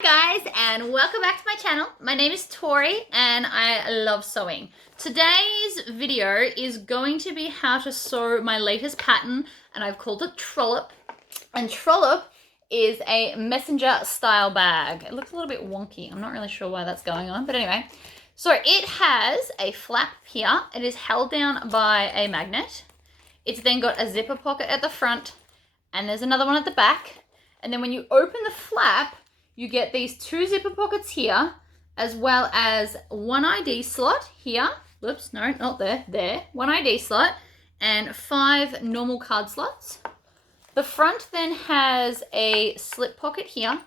Guys, and welcome back to my channel. My name is Tori and I love sewing. Today's video is going to be how to sew my latest pattern, and I've called it Trollop. And Trollop is a messenger style bag. It looks a little bit wonky. I'm not really sure why that's going on, but anyway. So it has a flap here. It is held down by a magnet. It's then got a zipper pocket at the front and there's another one at the back. And then when you open the flap, you get these two zipper pockets here, as well as one ID slot here. Whoops, no, not there, there. One ID slot and 5 normal card slots. The front then has a slip pocket here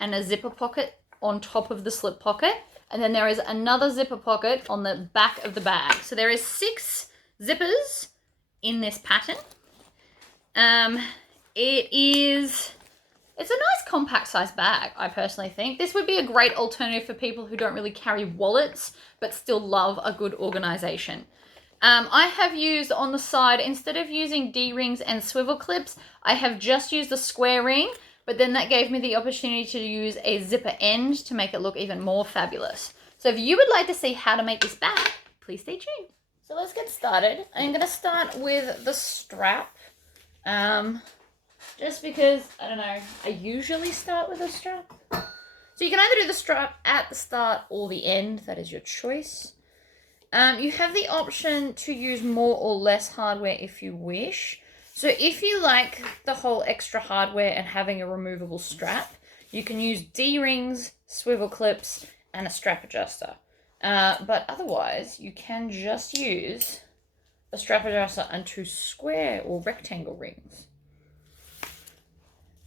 and a zipper pocket on top of the slip pocket. And then there is another zipper pocket on the back of the bag. So there is 6 zippers in this pattern. It's a nice compact size bag, I personally think. This would be a great alternative for people who don't really carry wallets, but still love a good organization. I have used on the side, instead of using D-rings and swivel clips, I have just used a square ring, but then that gave me the opportunity to use a zipper end to make it look even more fabulous. So if you would like to see how to make this bag, please stay tuned. So let's get started. I'm going to start with the strap. Just because, I don't know, I usually start with a strap. So you can either do the strap at the start or the end. That is your choice. You have the option to use more or less hardware if you wish. So if you like the whole extra hardware and having a removable strap, you can use D-rings, swivel clips, and a strap adjuster. But otherwise, you can just use a strap adjuster and 2 square or rectangle rings.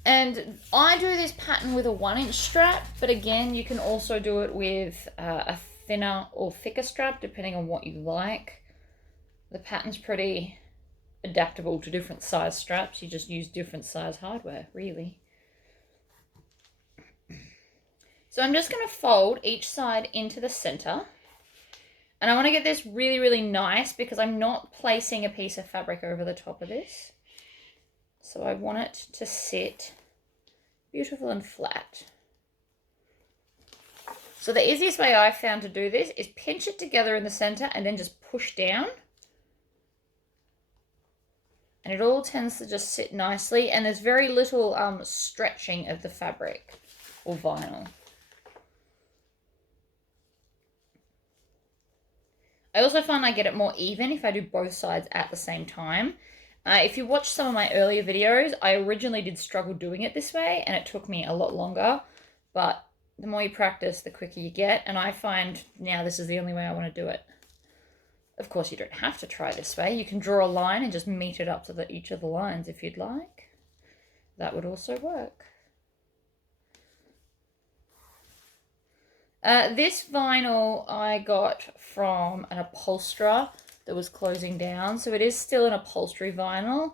And I do this pattern with a 1-inch strap, but again, you can also do it with a thinner or thicker strap, depending on what you like. The pattern's pretty adaptable to different size straps. You just use different size hardware, really. So I'm just going to fold each side into the center. And I want to get this really, really nice because I'm not placing a piece of fabric over the top of this. So I want it to sit beautiful and flat. So the easiest way I've found to do this is pinch it together in the center and then just push down. And it all tends to just sit nicely, and there's very little stretching of the fabric or vinyl. I also find I get it more even if I do both sides at the same time. If you watch some of my earlier videos, I originally did struggle doing it this way, and it took me a lot longer. But the more you practice, the quicker you get, and I find now this is the only way I want to do it. Of course, you don't have to try this way. You can draw a line and just meet it up to each of the lines if you'd like. That would also work. This vinyl I got from an upholsterer that was closing down, so it is still an upholstery vinyl.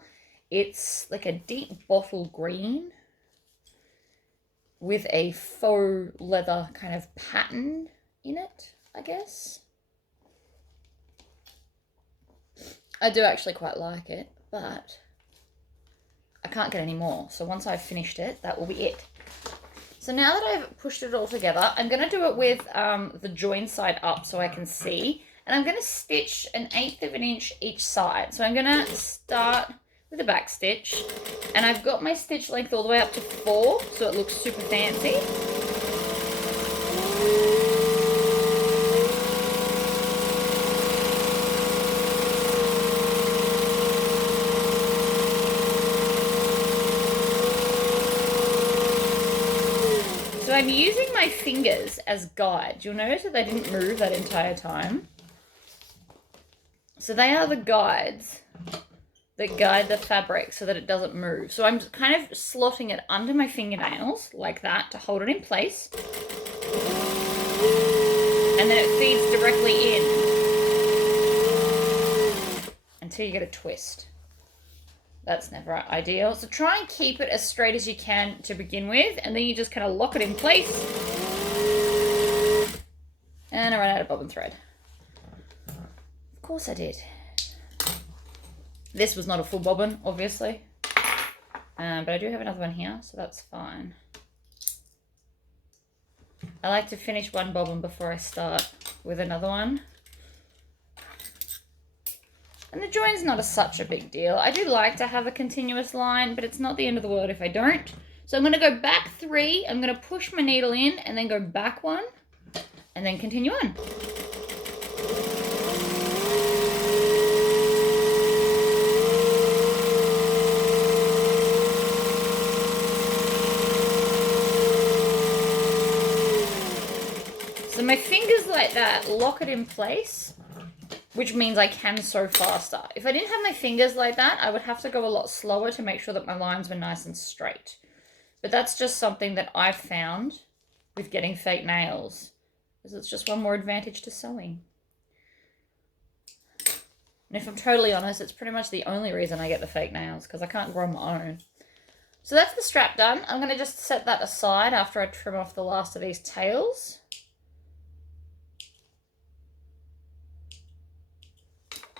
It's like a deep bottle green with a faux leather kind of pattern in it, I guess. I do actually quite like it, but I can't get any more. So once I've finished it, that will be it. So now that I've pushed it all together, I'm going to do it with the join side up so I can see. And I'm going to stitch 1/8 of an inch each side. So I'm going to start with a back stitch. And I've got my stitch length all the way up to 4, so it looks super fancy. So I'm using my fingers as guides. You'll notice that they didn't move that entire time. So they are the guides that guide the fabric so that it doesn't move. So I'm kind of slotting it under my fingernails like that to hold it in place. And then it feeds directly in until you get a twist. That's never ideal. So try and keep it as straight as you can to begin with, and then you just kind of lock it in place. And I ran out of bobbin thread. Of course I did. This was not a full bobbin, obviously. But I do have another one here, so that's fine. I like to finish one bobbin before I start with another one. And the join's not such a big deal. I do like to have a continuous line, but it's not the end of the world if I don't. So I'm going to go back 3, I'm going to push my needle in and then go back 1 and then continue on. So my fingers like that lock it in place, which means I can sew faster. If I didn't have my fingers like that, I would have to go a lot slower to make sure that my lines were nice and straight. But that's just something that I've found with getting fake nails, because it's just one more advantage to sewing. And if I'm totally honest, it's pretty much the only reason I get the fake nails, because I can't grow my own. So that's the strap done. I'm going to just set that aside after I trim off the last of these tails.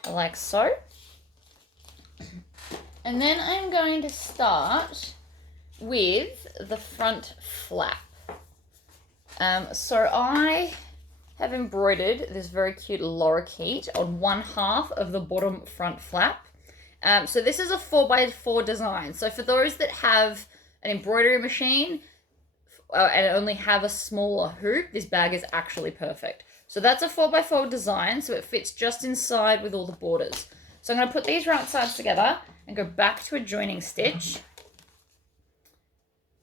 Like so. And then I'm going to start with the front flap. So I have embroidered this very cute lorikeet on 1/2 of the bottom front flap. So this is a 4x4 design. So for those that have an embroidery machine and only have a smaller hoop, this bag is actually perfect. So that's a 4x4 design, so it fits just inside with all the borders. So I'm going to put these right sides together and go back to a joining stitch.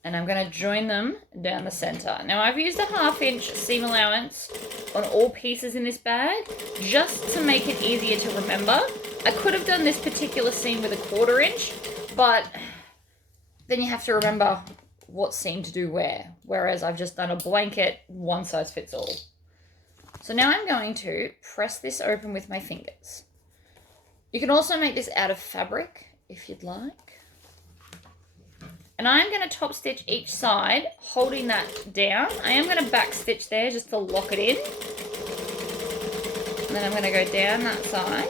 And I'm going to join them down the center. Now I've used a 1/2 inch seam allowance on all pieces in this bag, just to make it easier to remember. I could have done this particular seam with a 1/4 inch, but then you have to remember what seam to do where. Whereas I've just done a blanket, one size fits all. So now I'm going to press this open with my fingers. You can also make this out of fabric if you'd like. And I'm going to top stitch each side, holding that down. I am going to back stitch there just to lock it in. And then I'm going to go down that side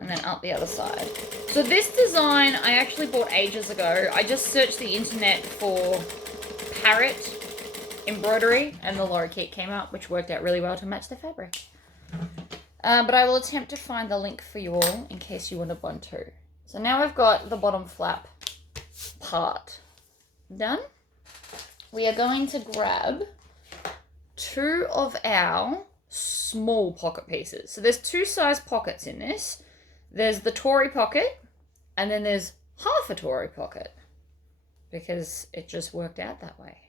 and then up the other side. So this design I actually bought ages ago. I just searched the internet for parrot embroidery and the Lorikeet came up, which worked out really well to match the fabric. But I will attempt to find the link for you all in case you wanted one too. So now I've got the bottom flap part done. We are going to grab 2 of our small pocket pieces. So there's 2 size pockets in this. There's the Tory pocket and then there's 1/2 a Tory pocket because it just worked out that way.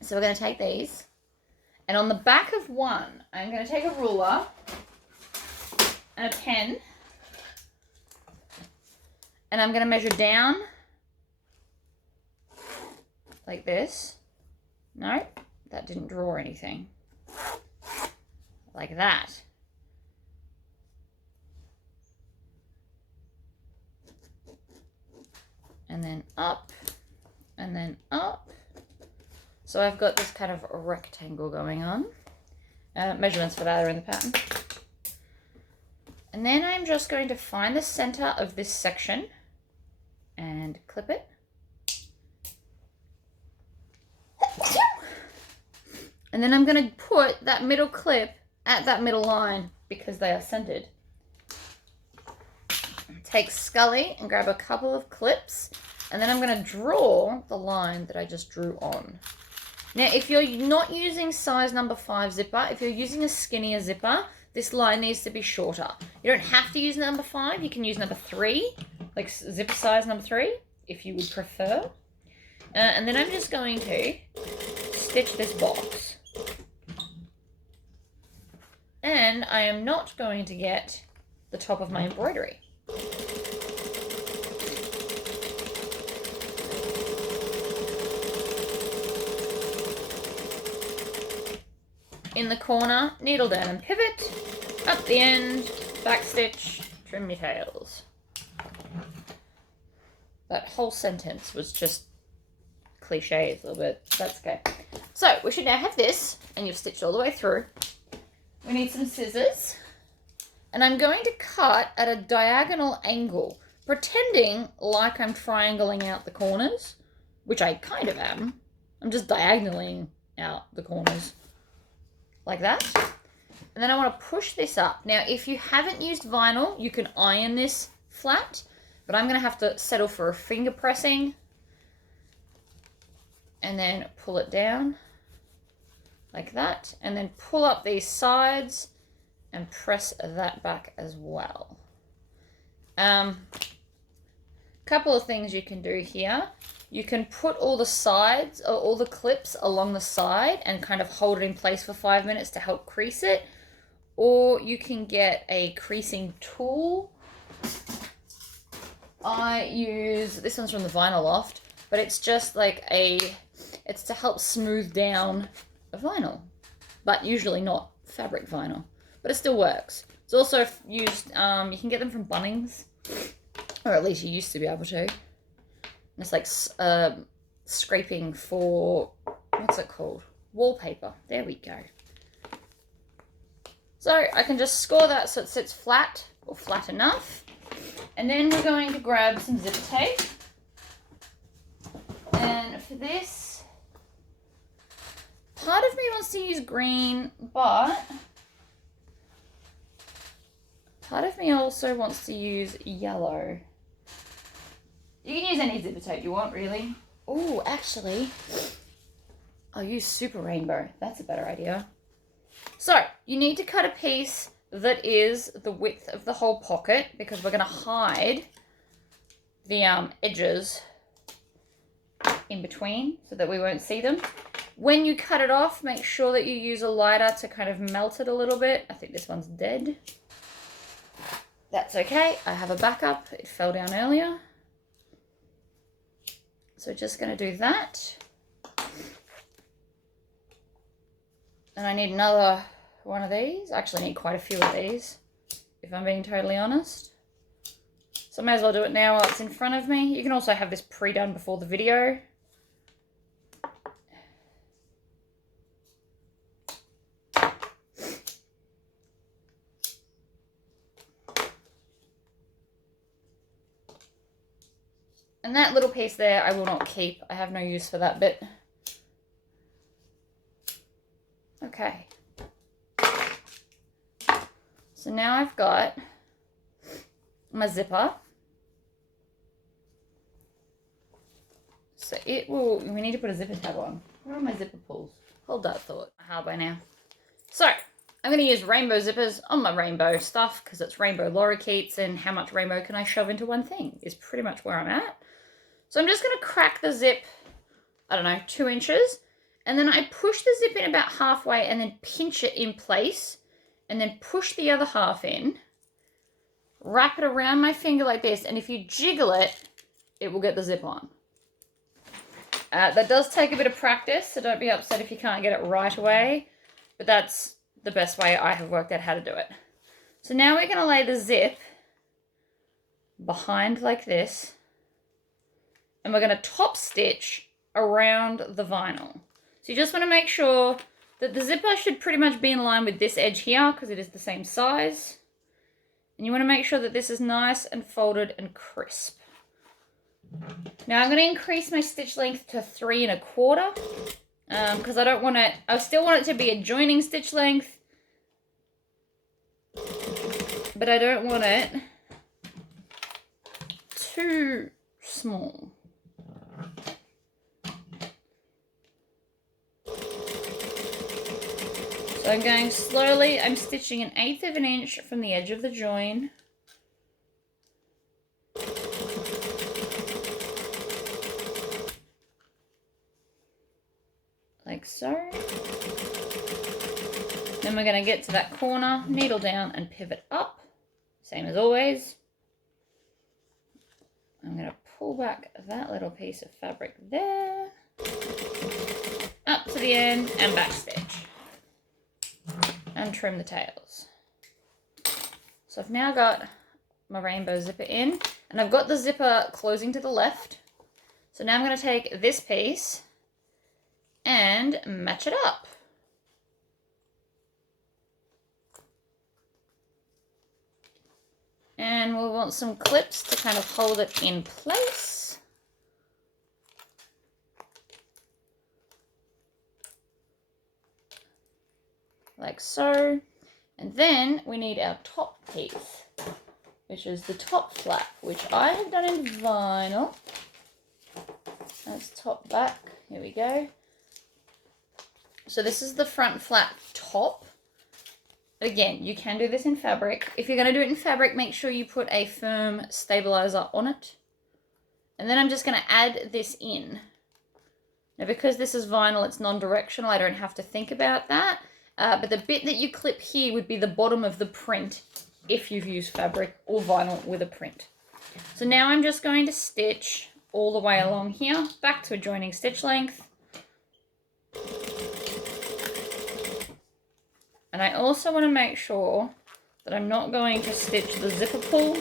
So we're going to take these, and on the back of one, I'm going to take a ruler and a pen, and I'm going to measure down like this. No, that didn't draw anything. Like that. And then up, and then up. So I've got this kind of rectangle going on. Measurements for that are in the pattern. And then I'm just going to find the center of this section and clip it. And then I'm going to put that middle clip at that middle line because they are centered. Take Scully and grab a couple of clips, and then I'm going to draw the line that I just drew on. Now, if you're not using size number 5 zipper, if you're using a skinnier zipper, this line needs to be shorter. You don't have to use number 5. You can use number 3, like zipper size number 3, if you would prefer. And then I'm just going to stitch this box. And I am not going to get the top of my embroidery. In the corner, needle down and pivot, up the end, back stitch, trim your tails. That whole sentence was just cliche a little bit. That's okay. So we should now have this, and you've stitched all the way through. We need some scissors, and I'm going to cut at a diagonal angle, pretending like I'm triangling out the corners. which I kind of am. I'm just diagonaling out the corners like that. And then I want to push this up. Now, if you haven't used vinyl, you can iron this flat, but I'm going to have to settle for a finger pressing and then pull it down like that, and then pull up these sides and press that back as well. Couple of things you can do here. You can put all the sides or all the clips along the side and kind of hold it in place for 5 minutes to help crease it. Or you can get a creasing tool. I use, this one's from the Vinyl Loft, but it's just like it's to help smooth down a vinyl, but usually not fabric vinyl, but it still works. It's also used, you can get them from Bunnings, or at least you used to be able to. And it's like scraping for, what's it called? Wallpaper. There we go. So I can just score that so it sits flat or flat enough. And then we're going to grab some zipper tape. And for this, part of me wants to use green, but part of me also wants to use yellow. You can use any zipper tape you want, really. Oh, actually, I'll use Super Rainbow. That's a better idea. So, you need to cut a piece that is the width of the whole pocket, because we're going to hide the edges in between so that we won't see them. When you cut it off, make sure that you use a lighter to kind of melt it a little bit. I think this one's dead. That's okay. I have a backup. It fell down earlier. So just going to do that. And I need another one of these. I actually need quite a few of these, if I'm being totally honest. So I may as well do it now while it's in front of me. You can also have this pre-done before the video. And that little piece there I will not keep. I have no use for that bit. Okay. So now I've got my zipper. So it will, we need to put a zipper tab on. Where are my zipper pulls? Hold that thought. How by now? So I'm going to use rainbow zippers on my rainbow stuff because it's rainbow Lorikeets, and how much rainbow can I shove into one thing is pretty much where I'm at. So I'm just going to crack the zip, I don't know, 2 inches. And then I push the zip in about halfway and then pinch it in place. And then push the other half in. Wrap it around my finger like this. And if you jiggle it, it will get the zip on. That does take a bit of practice, so don't be upset if you can't get it right away. But that's the best way I have worked out how to do it. So now we're going to lay the zip behind like this. And we're going to top stitch around the vinyl. So you just want to make sure that the zipper should pretty much be in line with this edge here because it is the same size. And you want to make sure that this is nice and folded and crisp. Now I'm going to increase my stitch length to 3 1/4 because I don't want it, I still want it to be a joining stitch length, but I don't want it too small. So I'm going slowly, I'm stitching 1/8 of an inch from the edge of the join. Like so. Then we're going to get to that corner, needle down and pivot up, same as always. I'm going to pull back that little piece of fabric there, up to the end and back stitch. And trim the tails. So I've now got my rainbow zipper in, and I've got the zipper closing to the left. So now I'm going to take this piece and match it up. And we'll want some clips to kind of hold it in place. like so. And then we need our top piece, which is the top flap, which I have done in vinyl. That's top back. Here we go. So this is the front flap top. Again, you can do this in fabric. If you're going to do it in fabric, make sure you put a firm stabilizer on it. And then I'm just going to add this in. Now, because this is vinyl, it's non-directional. I don't have to think about that. But the bit that you clip here would be the bottom of the print if you've used fabric or vinyl with a print. So now I'm just going to stitch all the way along here, back to a joining stitch length. And I also want to make sure that I'm not going to stitch the zipper pull.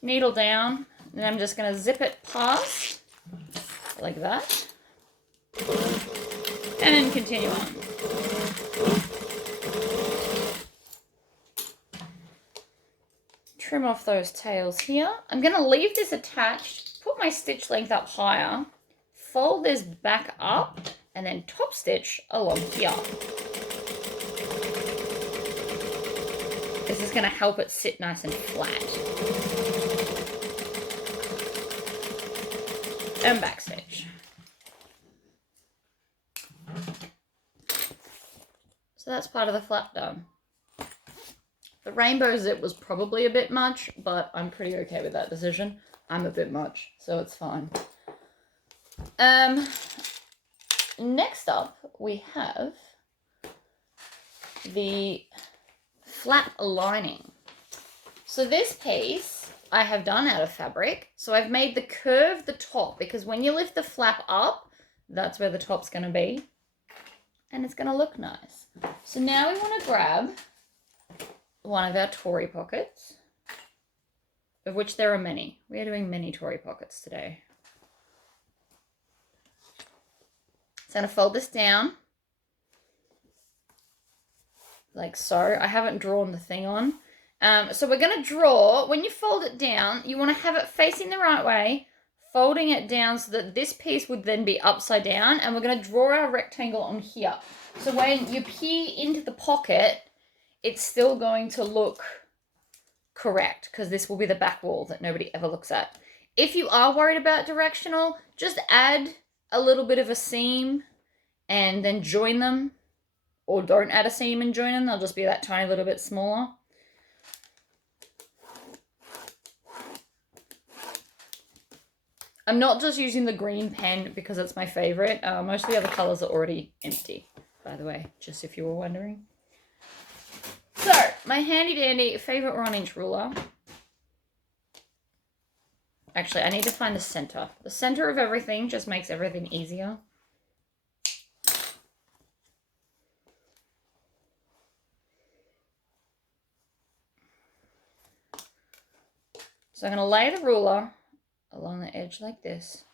Needle down, and I'm just going to zip it past, like that. And continue on. Trim off those tails here. I'm going to leave this attached, put my stitch length up higher, fold this back up, and then top stitch along here. This is going to help it sit nice and flat. And back stitch. So that's part of the flap done. The rainbow zip was probably a bit much, but I'm pretty okay with that decision. I'm a bit much, so it's fine. Next up, we have the flap lining. So this piece I have done out of fabric. So I've made the curve the top, because when you lift the flap up, that's where the top's going to be. And it's going to look nice. So now we want to grab one of our Tory pockets, of which there are many. We are doing many Tory pockets today. So I'm going to fold this down like so. I haven't drawn the thing on. So we're going to draw, when you fold it down, you want to have it facing the right way, folding it down so that this piece would then be upside down, and we're going to draw our rectangle on here. So when you peer into the pocket, it's still going to look correct, because this will be the back wall that nobody ever looks at. If you are worried about directional, just add a little bit of a seam and then join them, or don't add a seam and join them. They'll just be that tiny little bit smaller. I'm not just using the green pen because it's my favorite. Most of the other colors are already empty, by the way, just if you were wondering. So, my handy dandy favorite 1-inch ruler. Actually, I need to find the center. The center of everything just makes everything easier. So I'm going to lay the ruler along the edge like this.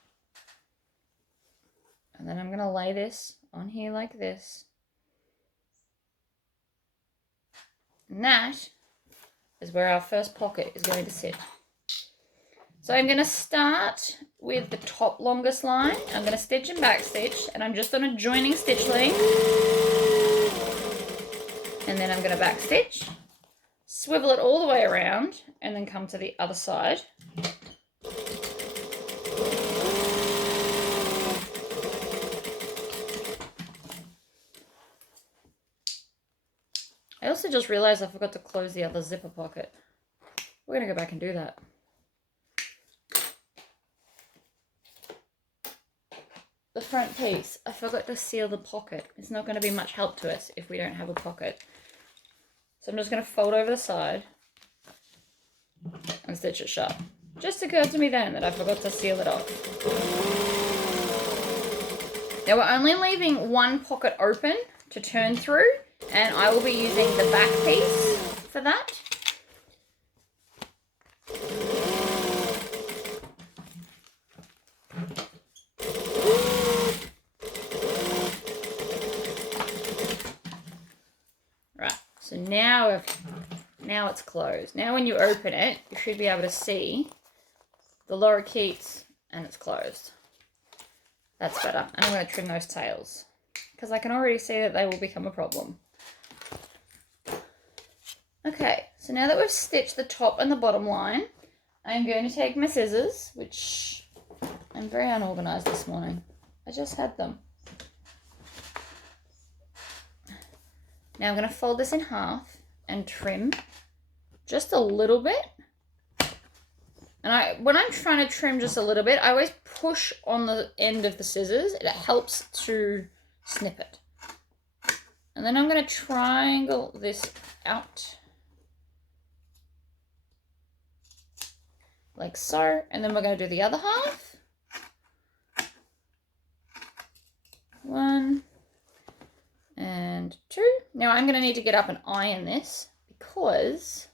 And then I'm going to lay this on here like this. And that is where our first pocket is going to sit. So I'm going to start with the top longest line. I'm going to stitch and back stitch, and I'm just on a joining stitch length. And then I'm going to back stitch, swivel it all the way around, and then come to the other side. I also just realized I forgot to close the other zipper pocket. We're going to go back and do that. The front piece, I forgot to seal the pocket. It's not going to be much help to us if we don't have a pocket. So I'm just going to fold over the side and stitch it shut. Just occurred to me then that I forgot to seal it off. Now we're only leaving one pocket open to turn through, and I will be using the back piece for that. Right, so now it's closed. Now when you open it, you should be able to see the Lorikeet, and it's closed. That's better. And I'm going to trim those tails. because I can already see that they will become a problem. Okay, so now that we've stitched the top and the bottom line, I'm going to take my scissors, which I'm very unorganized this morning. I just had them. Now I'm going to fold this in half and trim just a little bit. And when I'm trying to trim just a little bit, I always push on the end of the scissors. It helps to snip it. And then I'm going to triangle this out. Like so. And then we're going to do the other half. 1 and 2. Now I'm going to need to get up and iron this because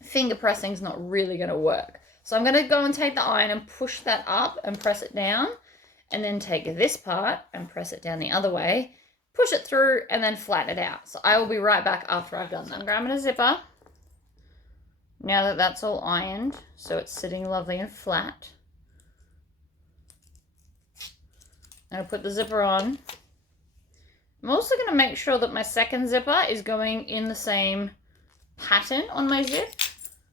finger pressing is not really going to work. So I'm going to go and take the iron and push that up and press it down, and then take this part and press it down the other way, push it through, and then flatten it out. So I will be right back after I've done that. I'm grabbing a zipper. Now that that's all ironed, so it's sitting lovely and flat, I'm going to put the zipper on. I'm also going to make sure that my second zipper is going in the same pattern on my zip,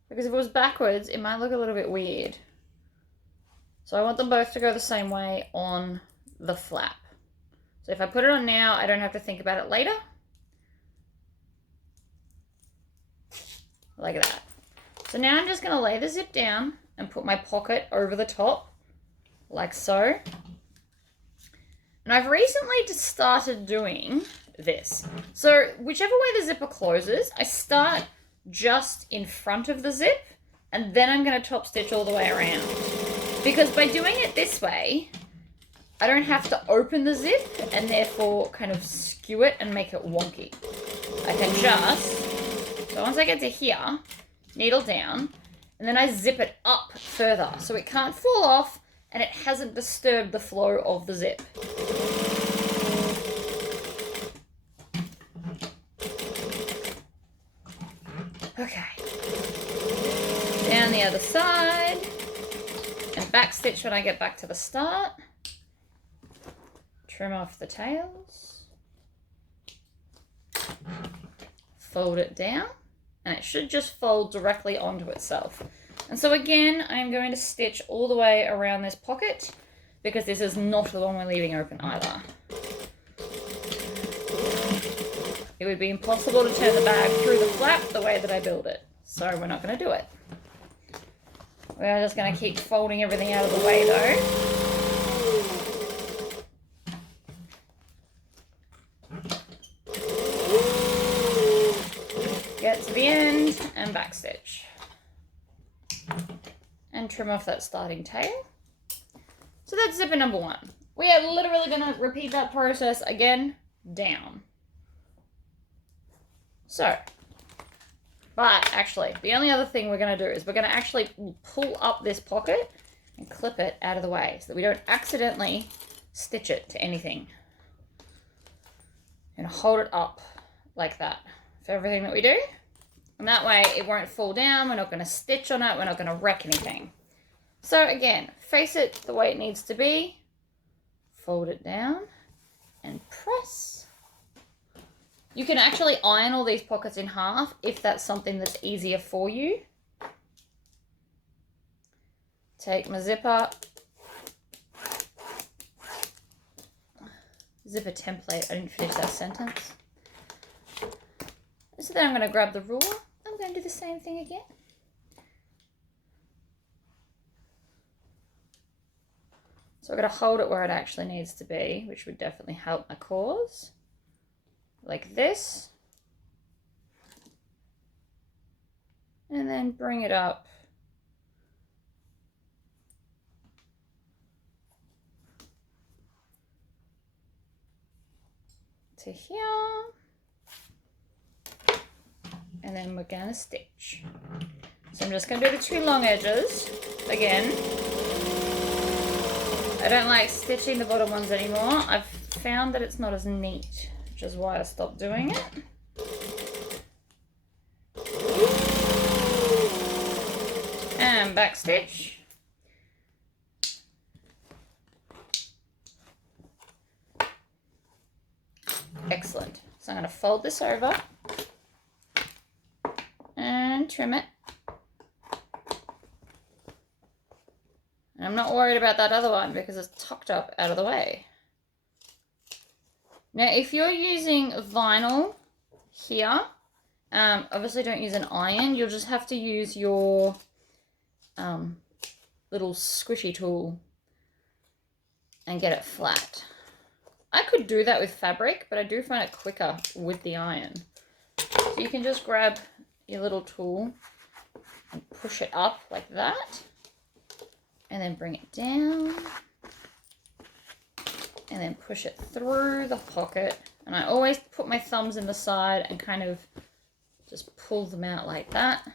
because if it was backwards, it might look a little bit weird. So I want them both to go the same way on the flap. So if I put it on now, I don't have to think about it later. Like that. So now I'm just going to lay the zip down and put my pocket over the top, like so. And I've recently just started doing this. So whichever way the zipper closes, I start just in front of the zip, and then I'm going to top stitch all the way around. Because by doing it this way, I don't have to open the zip and therefore kind of skew it and make it wonky. I can just, so once I get to here, needle down, and then I zip it up further so it can't fall off and it hasn't disturbed the flow of the zip. Okay, down the other side, and back stitch when I get back to the start. Trim off the tails, fold it down, and it should just fold directly onto itself. And so again, I'm going to stitch all the way around this pocket, because this is not the one we're leaving open either. It would be impossible to turn the bag through the flap the way that I build it. So we're not going to do it. We're just going to keep folding everything out of the way though. Get to the end and back stitch. And trim off that starting tail. So that's zipper number 1. We are literally going to repeat that process again, down. So, but actually, the only other thing we're going to do is we're going to actually pull up this pocket and clip it out of the way so that we don't accidentally stitch it to anything. And hold it up like that for everything that we do. And that way it won't fall down, we're not going to stitch on it, we're not going to wreck anything. So again, face it the way it needs to be, fold it down and press. You can actually iron all these pockets in half if that's something that's easier for you. Take my zipper template. I didn't finish that sentence. So then I'm going to grab the ruler. I'm going to do the same thing again. So I'm going to hold it where it actually needs to be, which would definitely help my cause. Like this, and then bring it up to here, and then we're going to stitch. So I'm just going to do the 2 long edges again. I don't like stitching the bottom ones anymore. I've found that it's not as neat, which is why I stopped doing it. And back stitch. Excellent. So I'm going to fold this over and trim it. And I'm not worried about that other one because it's tucked up out of the way. Now, if you're using vinyl here, obviously don't use an iron. You'll just have to use your little squishy tool and get it flat. I could do that with fabric, but I do find it quicker with the iron. So you can just grab your little tool and push it up like that, and then bring it down, and then push it through the pocket. And I always put my thumbs in the side and kind of just pull them out like that.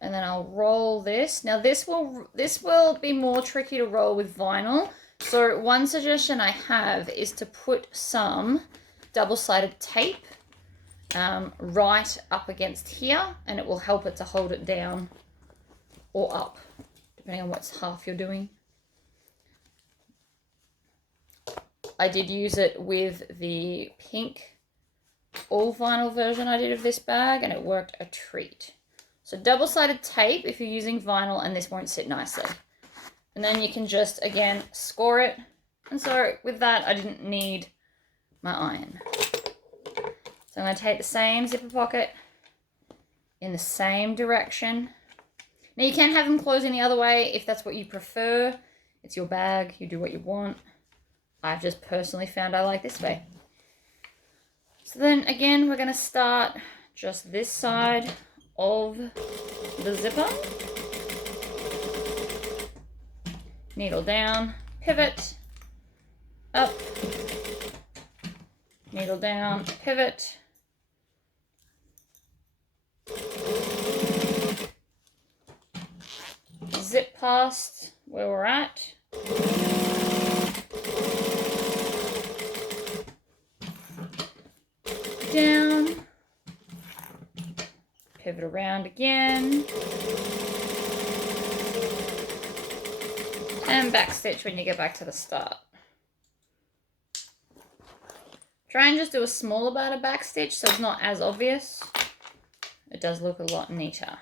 And then I'll roll this. Now this will be more tricky to roll with vinyl. So one suggestion I have is to put some double-sided tape right up against here, and it will help it to hold it down or up, depending on what half you're doing. I did use it with the pink all vinyl version I did of this bag, and it worked a treat. So double-sided tape if you're using vinyl, and this won't sit nicely. And then you can just, again, score it. And so with that, I didn't need my iron. So I'm going to take the same zipper pocket in the same direction. Now you can have them closing the other way if that's what you prefer. It's your bag, you do what you want. I've just personally found I like this way. So then again, we're going to start just this side of the zipper. Needle down, pivot, up, needle down, pivot, zip past where we're at, down, pivot around again, and back stitch when you get back to the start. Try and just do a small amount of back stitch so it's not as obvious. It does look a lot neater.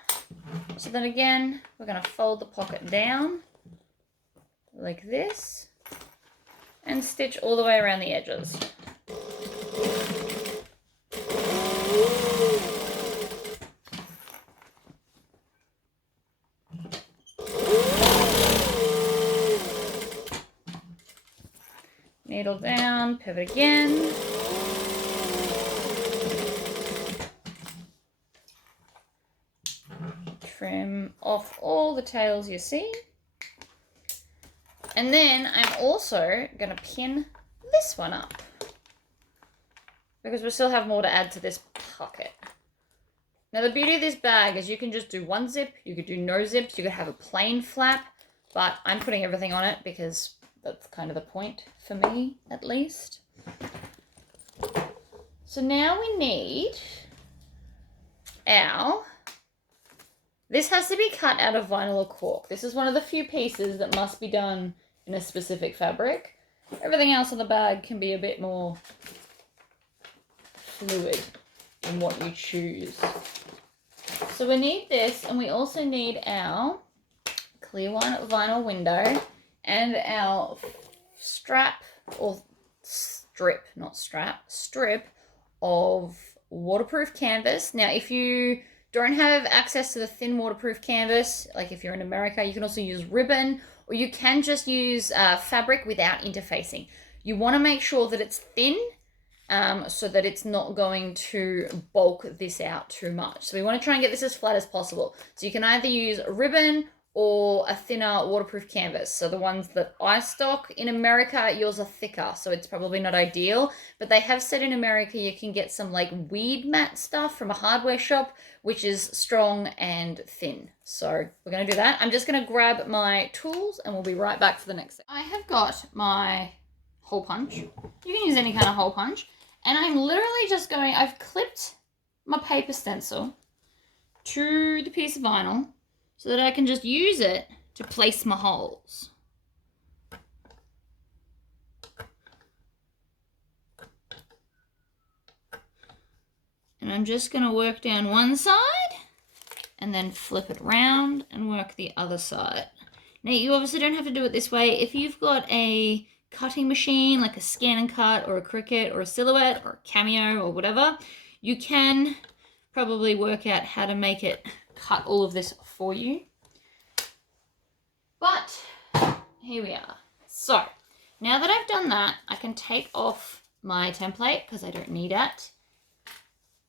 So then again, we're going to fold the pocket down like this and stitch all the way around the edges. Needle down, pivot again. Trim off all the tails you see. And then I'm also going to pin this one up, because we still have more to add to this pocket. Now the beauty of this bag is you can just do one zip, you could do no zips, you could have a plain flap, but I'm putting everything on it because that's kind of the point for me, at least. So now we need our... This has to be cut out of vinyl or cork. This is one of the few pieces that must be done in a specific fabric. Everything else on the bag can be a bit more fluid in what you choose. So we need this, and we also need our clear vinyl window and our strap, or strip, not strap, strip of waterproof canvas. Now, if you don't have access to the thin waterproof canvas, like if you're in America, you can also use ribbon, or you can just use fabric without interfacing. You want to make sure that it's thin so that it's not going to bulk this out too much. So we want to try and get this as flat as possible. So you can either use ribbon or a thinner waterproof canvas. So the ones that I stock in America, yours are thicker, so it's probably not ideal. But they have said in America you can get some like weed mat stuff from a hardware shop, which is strong and thin. So we're going to do that. I'm just going to grab my tools and we'll be right back for the next step. I have got my hole punch. You can use any kind of hole punch. And I'm literally just going, I've clipped my paper stencil to the piece of vinyl so that I can just use it to place my holes. And I'm just going to work down one side and then flip it around and work the other side. Now, you obviously don't have to do it this way. If you've got a cutting machine, like a Scan and Cut or a Cricut or a Silhouette or a Cameo or whatever, you can probably work out how to make it cut all of this for you. But here we are. So now that I've done that, I can take off my template because I don't need it.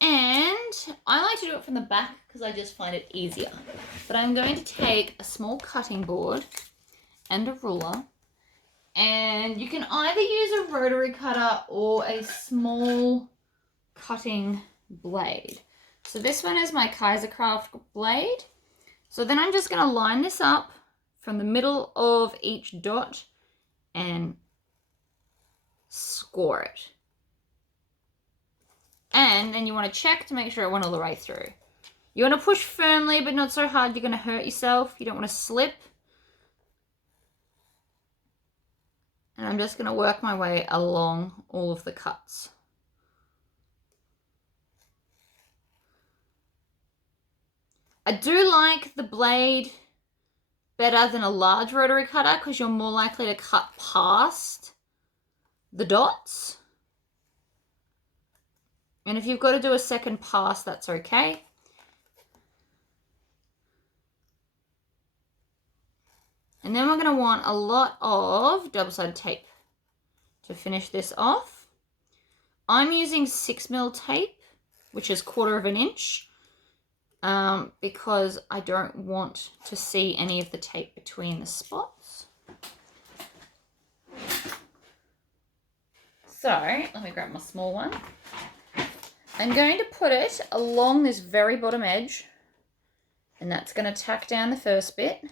And I like to do it from the back because I just find it easier. But I'm going to take a small cutting board and a ruler. And you can either use a rotary cutter or a small cutting blade. So this one is my Kaisercraft blade. So then I'm just going to line this up from the middle of each dot and score it. And then you want to check to make sure it went all the way through. You want to push firmly, but not so hard you're going to hurt yourself. You don't want to slip. And I'm just going to work my way along all of the cuts. I do like the blade better than a large rotary cutter because you're more likely to cut past the dots. And if you've got to do a second pass, that's okay. And then we're going to want a lot of double-sided tape to finish this off. I'm using 6mm tape, which is 1/4 inch, because I don't want to see any of the tape between the spots. So let me grab my small one. I'm going to put it along this very bottom edge, and that's going to tack down the first bit.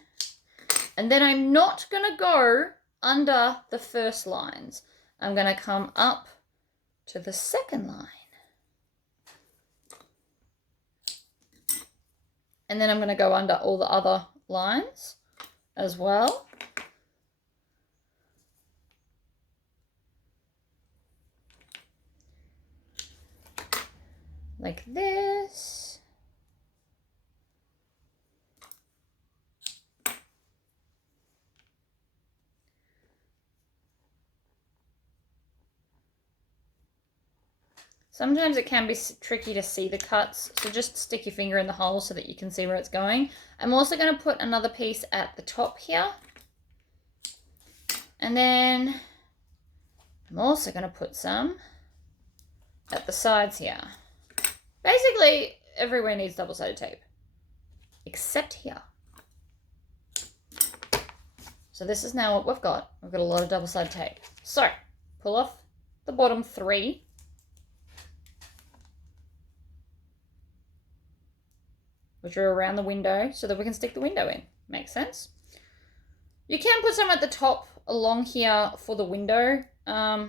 And then I'm not going to go under the first lines. I'm going to come up to the second line. And then I'm going to go under all the other lines as well. Like this. Sometimes it can be tricky to see the cuts, so just stick your finger in the hole so that you can see where it's going. I'm also going to put another piece at the top here. And then I'm also going to put some at the sides here. Basically, everywhere needs double-sided tape, except here. So this is now what we've got. We've got a lot of double-sided tape. So, pull off the bottom 3. Which are around the window so that we can stick the window in. Makes sense? You can put some at the top along here for the window. I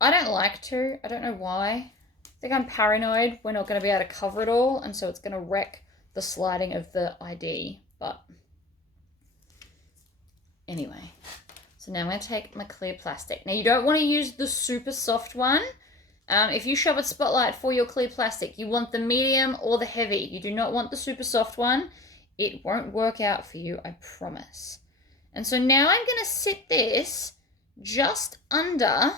don't like to. I don't know why. I think I'm paranoid we're not going to be able to cover it all, and so it's going to wreck the sliding of the ID. But anyway, so now I'm going to take my clear plastic. Now you don't want to use the super soft one. If you shop at Spotlight for your clear plastic, you want the medium or the heavy. You do not want the super soft one. It won't work out for you, I promise. And so now I'm going to sit this just under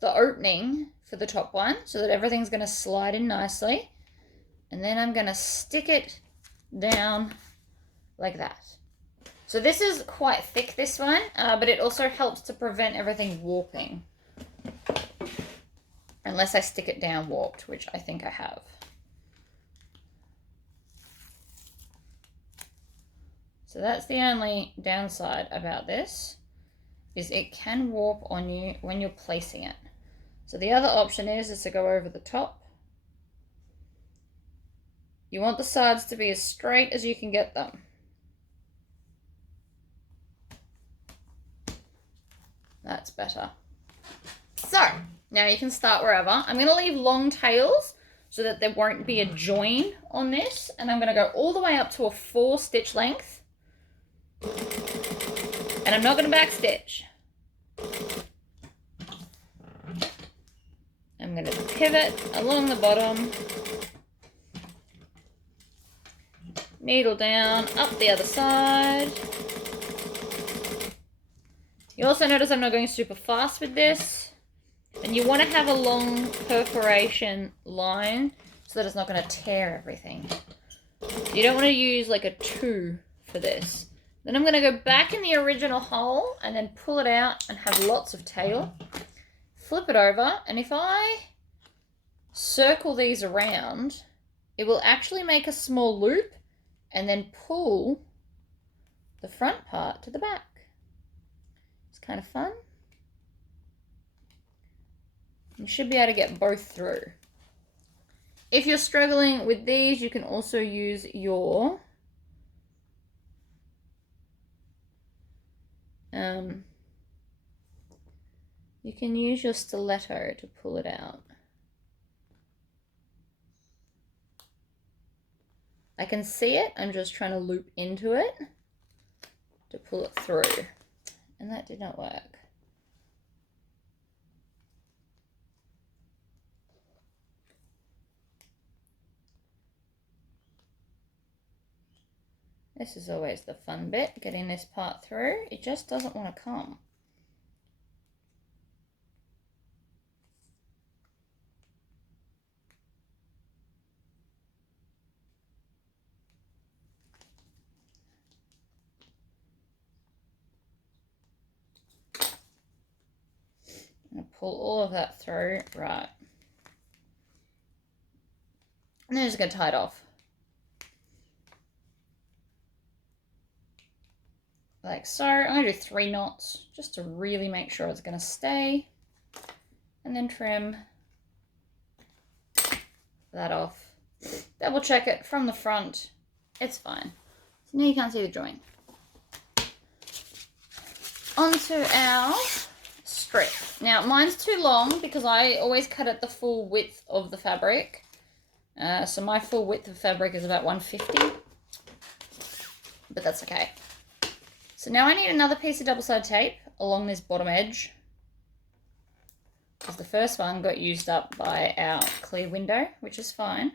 the opening for the top one so that everything's going to slide in nicely. And then I'm going to stick it down like that. So this is quite thick, this one, but it also helps to prevent everything warping. Unless I stick it down warped, which I think I have. So that's the only downside about this, is it can warp on you when you're placing it. So the other option is to go over the top. You want the sides to be as straight as you can get them. That's better. So, now you can start wherever. I'm going to leave long tails so that there won't be a join on this. And I'm going to go all the way up to a 4 stitch length. And I'm not going to back stitch. I'm I'm going to pivot along the bottom, needle down, up the other side. You also notice I'm not going super fast with this. And you want to have a long perforation line so that it's not going to tear everything. You don't want to use like a 2 for this. Then I'm going to go back in the original hole and then pull it out and have lots of tail. Flip it over, and if I circle these around, it will actually make a small loop and then pull the front part to the back. It's kind of fun. You should be able to get both through. If you're struggling with these, you can also use your you can use your stiletto to pull it out. I can see it, I'm just trying to loop into it to pull it through, and that did not work. This is always the fun bit, getting this part through. It just doesn't want to come. I'm going to pull all of that through, right. And then just going to tie it off. Like so. I'm going to do 3 knots just to really make sure it's going to stay. And then trim that off. Double check it from the front. It's fine. So now you can't see the joint. Onto our strip. Now mine's too long because I always cut it the full width of the fabric. So my full width of fabric is about 150. But that's okay. So now I need another piece of double-sided tape along this bottom edge, because the first one got used up by our clear window, which is fine.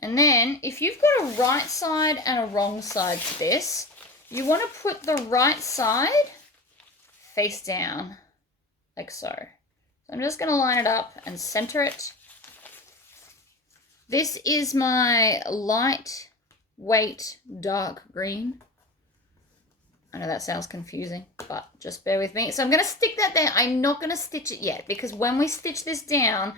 And then if you've got a right side and a wrong side to this, you want to put the right side face down, like so. So I'm just going to line it up and center it. This is my lightweight dark green. I know that sounds confusing, but just bear with me. So I'm going to stick that there. I'm not going to stitch it yet because when we stitch this down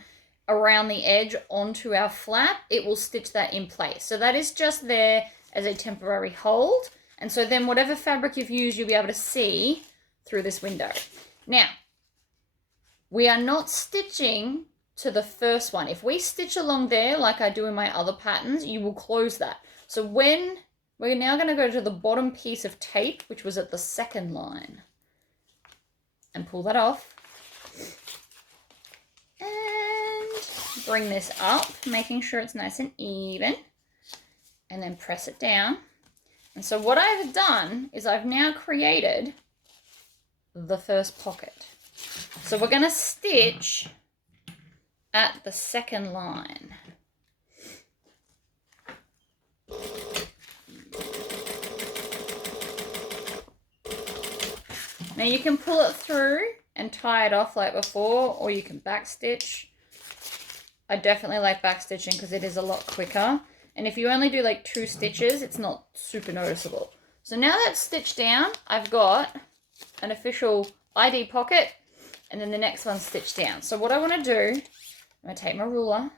around the edge onto our flap, it will stitch that in place. So that is just there as a temporary hold. And so then whatever fabric you've used, you'll be able to see through this window. Now, we are not stitching to the first one. If we stitch along there like I do in my other patterns, you will close that. So when we're now going to go to the bottom piece of tape, which was at the second line, and pull that off. And bring this up, making sure it's nice and even, and then press it down. And so what I've done is I've now created the first pocket. So we're going to stitch at the second line. Now you can pull it through and tie it off like before, or you can back stitch. I definitely like back stitching because it is a lot quicker. And if you only do like 2 stitches, it's not super noticeable. So now that's stitched down, I've got an official ID pocket, and then the next one's stitched down. So what I want to do, I'm going to take my ruler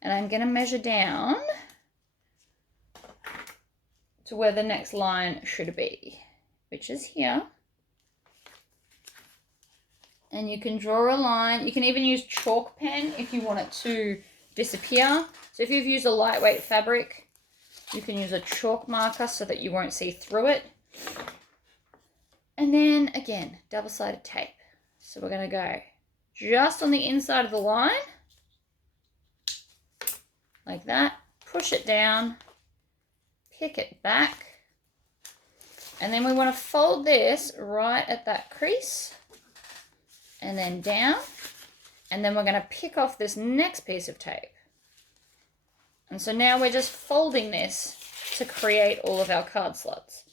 and I'm going to measure down to where the next line should be, which is here. And you can draw a line. You can even use chalk pen if you want it to disappear. So if you've used a lightweight fabric, you can use a chalk marker so that you won't see through it. And then again, double-sided tape. So we're going to go just on the inside of the line, like that. Push it down, pick it back, and then we want to fold this right at that crease. And then down, And then we're going to pick off this next piece of tape. And so now we're just folding this to create all of our card slots.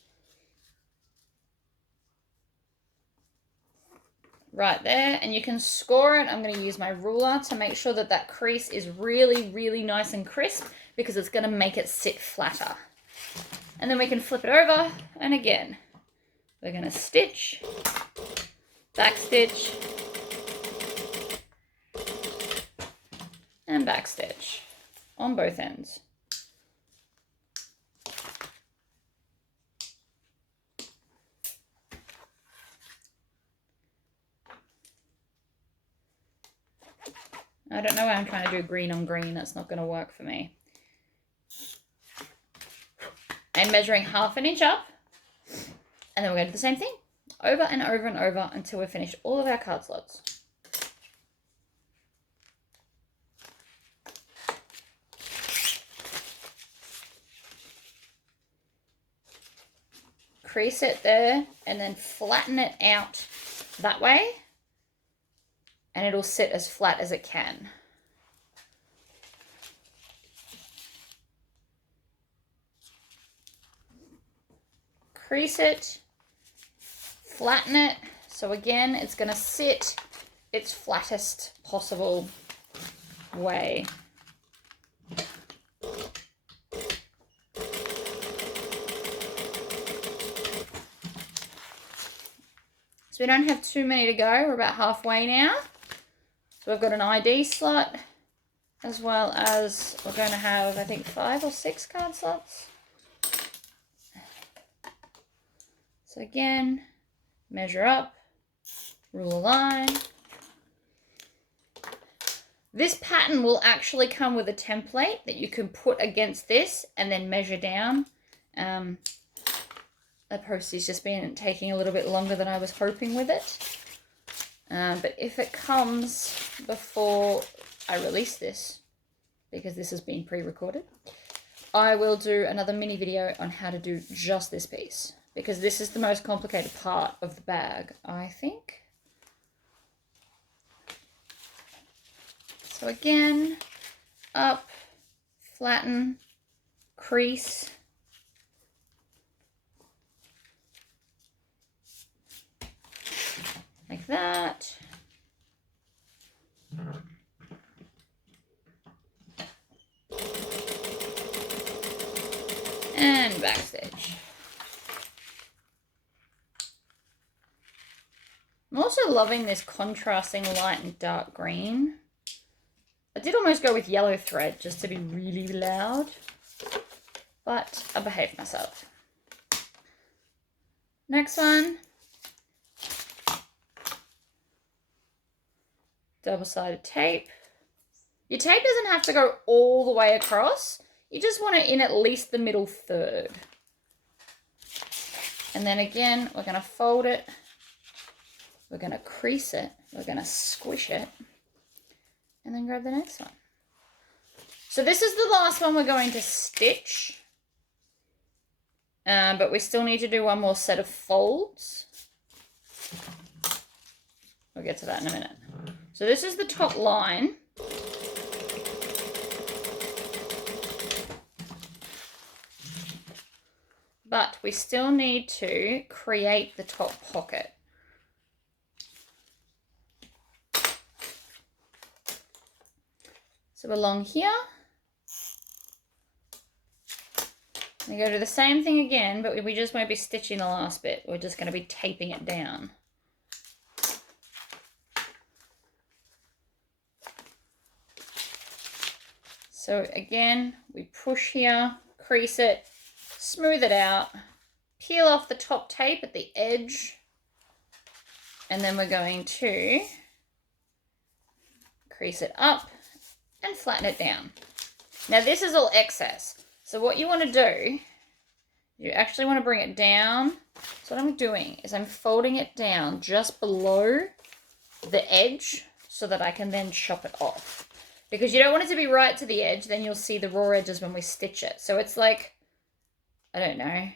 Right there, and you can score it. I'm going to use my ruler to make sure that that crease is really, really nice and crisp, because it's going to make it sit flatter. And then we can flip it over, and again, we're going to stitch, back stitch, and back stitch on both ends. I don't know why I'm trying to do green on green. That's not going to work for me. And measuring 1/2 inch up. And then we're going to do the same thing. Over and over and over until we've finished all of our card slots. Crease it there and then flatten it out that way. And it'll sit as flat as it can. Crease it, flatten it, so again, it's going to sit its flattest possible way. So we don't have too many to go, we're about halfway now. So we've got an ID slot, as well as we're going to have, I think, 5 or 6 card slots. So again, measure up, rule a line. This pattern will actually come with a template that you can put against this and then measure down. The process just been taking a little bit longer than I was hoping with it. But if it comes before I release this, because this has been pre-recorded, I will do another mini video on how to do just this piece, because this is the most complicated part of the bag, I think. So again, up, flatten, crease, like that. And backstitch. I'm also loving this contrasting light and dark green. I did almost go with yellow thread just to be really loud, but I behaved myself. Next one. Double-sided tape. Your tape doesn't have to go all the way across. You just want it in at least the middle third. And then again, we're going to fold it. We're going to crease it. We're going to squish it. And then grab the next one. So this is the last one we're going to stitch. But we still need to do one more set of folds. We'll get to that in a minute. So this is the top line. But we still need to create the top pocket. So along here, we go do the same thing again, but we just won't be stitching the last bit. We're just going to be taping it down. So again, we push here, crease it, smooth it out, peel off the top tape at the edge, and then we're going to crease it up and flatten it down. Now this is all excess. So what you want to do, you actually want to bring it down. So what I'm doing is I'm folding it down just below the edge so that I can then chop it off. Because you don't want it to be right to the edge, then you'll see the raw edges when we stitch it. So it's like, I don't know,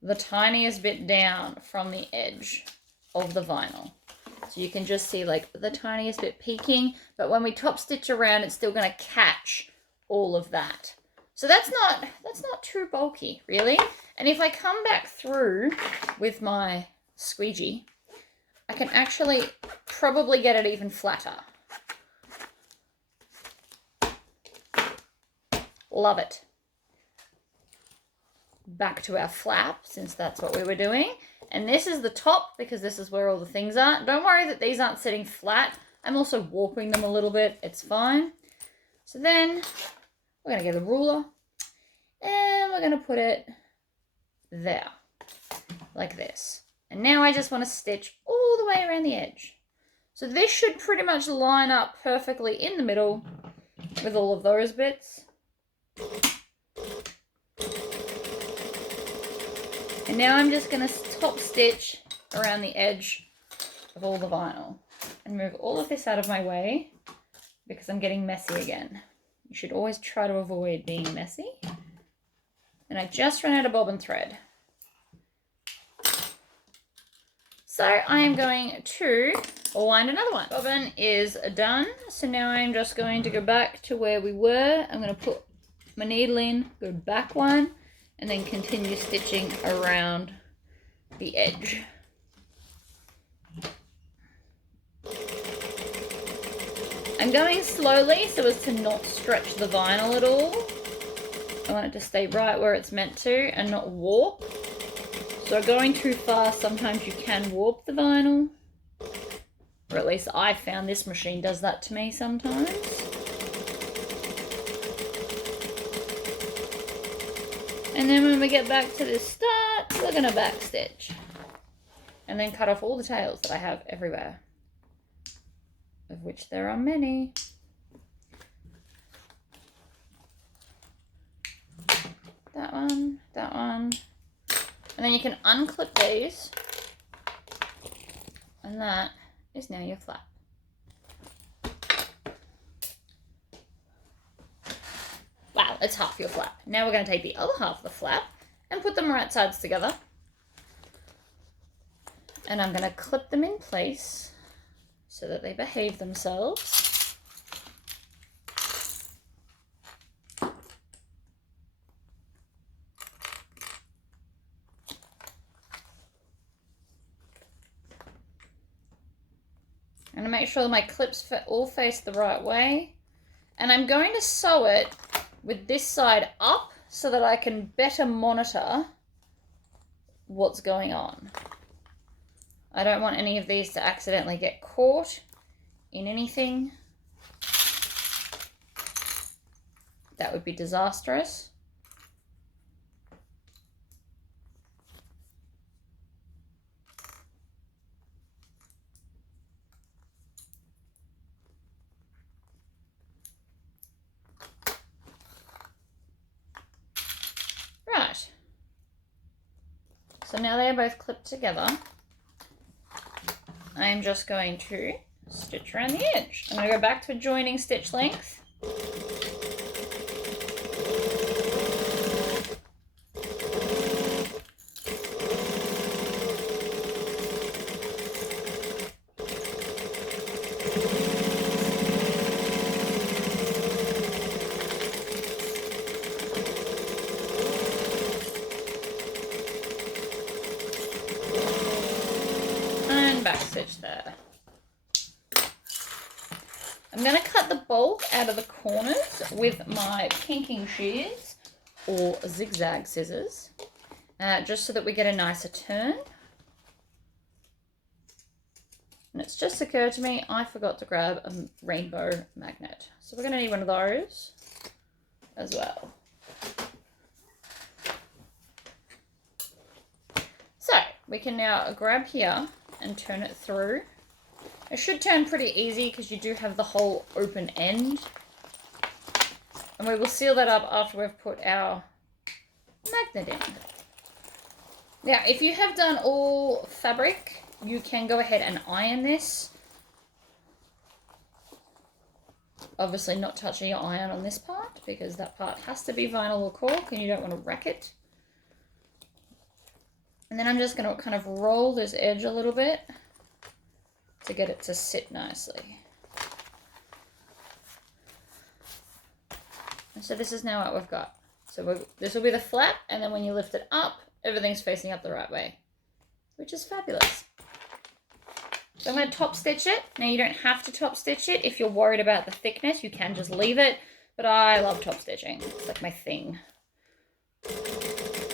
the tiniest bit down from the edge of the vinyl. So you can just see like the tiniest bit peeking, but when we top stitch around, it's still going to catch all of that. So that's not too bulky, really. And if I come back through with my squeegee, I can actually probably get it even flatter. Love it. Back to our flap, since that's what we were doing. And this is the top, because this is where all the things are. Don't worry that these aren't sitting flat. I'm also warping them a little bit. It's fine. So then we're going to get a ruler and we're going to put it there, like this. And now I just want to stitch all the way around the edge. So this should pretty much line up perfectly in the middle with all of those bits. And now I'm just going to top stitch around the edge of all the vinyl and move all of this out of my way because I'm getting messy again. You should always try to avoid being messy. And I just ran out of bobbin thread. So I am going to wind another one. Bobbin is done. So now I'm just going to go back to where we were. I'm going to put my needle in, go back one, and then continue stitching around the edge. I'm going slowly so as to not stretch the vinyl at all. I want it to stay right where it's meant to and not warp. So going too fast, sometimes you can warp the vinyl. Or at least I found this machine does that to me sometimes. And then when we get back to the start, we're going to back stitch. And then cut off all the tails that I have everywhere. Of which there are many. That one, that one. And then you can unclip these. And that is now your flap. Wow, it's half your flap. Now we're going to take the other half of the flap and put them right sides together. And I'm going to clip them in place so that they behave themselves. I'm going to make sure that my clips all face the right way. And I'm going to sew it with this side up so that I can better monitor what's going on. I don't want any of these to accidentally get caught in anything. That would be disastrous. Right. So now they are both clipped together. I'm just going to stitch around the edge. I'm going to go back to joining stitch length. Backstitch there. I'm going to cut the bulk out of the corners with my pinking shears or zigzag scissors, just so that we get a nicer turn. And it's just occurred to me I forgot to grab a rainbow magnet, so we're going to need one of those as well. So we can now grab here and turn it through. It should turn pretty easy because you do have the whole open end. And we will seal that up after we've put our magnet in. Now, if you have done all fabric, you can go ahead and iron this. Obviously not touching your iron on this part because that part has to be vinyl or cork and you don't want to wreck it. And then I'm just going to kind of roll this edge a little bit to get it to sit nicely. And so this is now what we've got. So this will be the flap, and then when you lift it up, everything's facing up the right way, which is fabulous. So I'm going to top stitch it. Now you don't have to top stitch it. If you're worried about the thickness, you can just leave it. But I love top stitching. It's like my thing.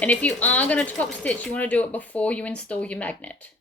And if you are going to top stitch, you want to do it before you install your magnet.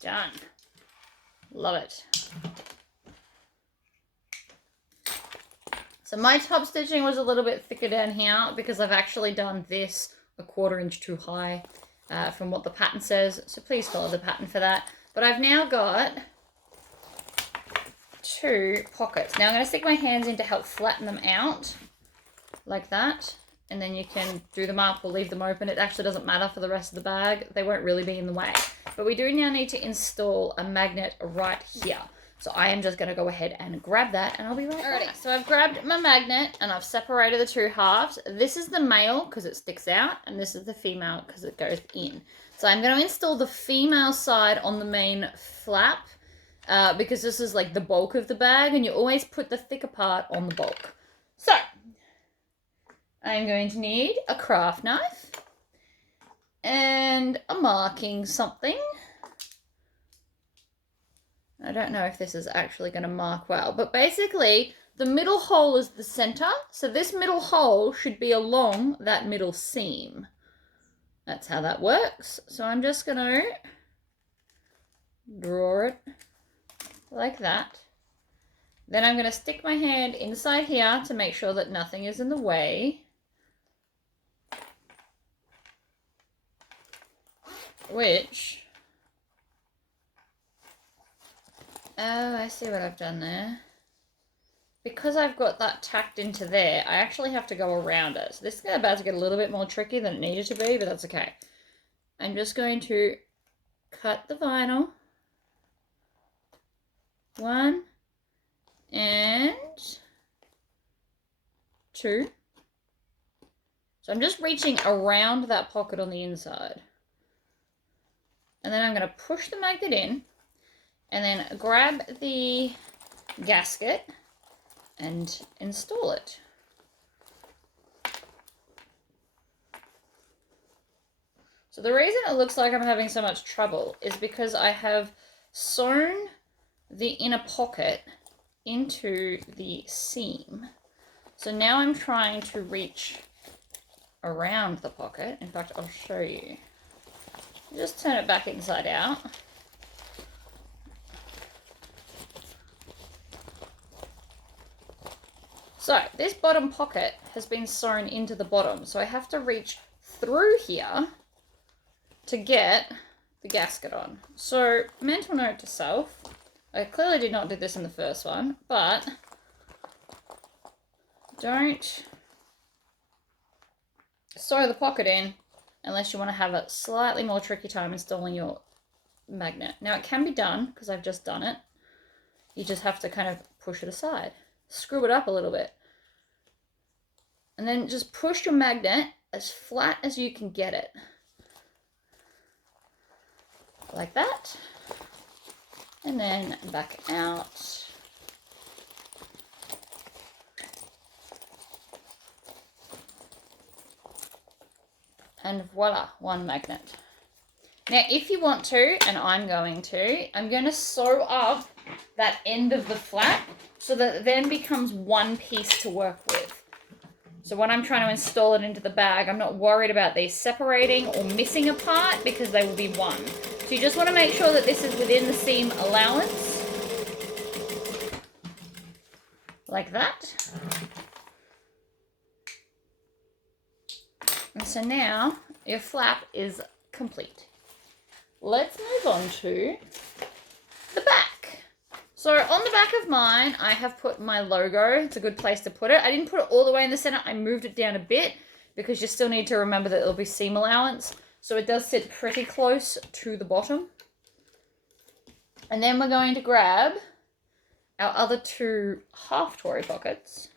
Done. Love it. So my top stitching was a little bit thicker down here because I've actually done this a 1/4 inch too high from what the pattern says. So please follow the pattern for that. But I've now got 2 pockets. Now I'm going to stick my hands in to help flatten them out like that. And then you can do them up or leave them open. It actually doesn't matter for the rest of the bag. They won't really be in the way. But we do now need to install a magnet right here. So I am just going to go ahead and grab that and I'll be right back. Alrighty, so I've grabbed my magnet and I've separated the 2 halves. This is the male because it sticks out and this is the female because it goes in. So I'm going to install the female side on the main flap because this is like the bulk of the bag and you always put the thicker part on the bulk. So I'm going to need a craft knife and a marking something. I don't know if this is actually going to mark well, but basically the middle hole is the center. So this middle hole should be along that middle seam. That's how that works. So I'm just going to draw it like that. Then I'm going to stick my hand inside here to make sure that nothing is in the way. Which, oh, I see what I've done there. Because I've got that tacked into there, I actually have to go around it. So this is about to get a little bit more tricky than it needed to be, but that's okay. I'm just going to cut the vinyl. 1 and 2. So I'm just reaching around that pocket on the inside. And then I'm going to push the magnet in and then grab the gasket and install it. So the reason it looks like I'm having so much trouble is because I have sewn the inner pocket into the seam. So now I'm trying to reach around the pocket. In fact, I'll show you. Just turn it back inside out. So this bottom pocket has been sewn into the bottom. So I have to reach through here to get the gasket on. So mental note to self. I clearly did not do this in the first one, but don't sew the pocket in unless you want to have a slightly more tricky time installing your magnet. Now it can be done because I've just done it. You just have to kind of push it aside. Screw it up a little bit. And then just push your magnet as flat as you can get it. Like that. And then back out. And voila, one magnet. Now, if you want to, and I'm going to sew up that end of the flap so that it then becomes one piece to work with. So when I'm trying to install it into the bag, I'm not worried about these separating or missing a part because they will be one. So you just want to make sure that this is within the seam allowance. Like that. So now your flap is complete. Let's move on to the back. So on the back of mine, I have put my logo. It's a good place to put it. I didn't put it all the way in the center. I moved it down a bit because you still need to remember that it'll be seam allowance. So it does sit pretty close to the bottom. And then we're going to grab our other two half Tory pockets.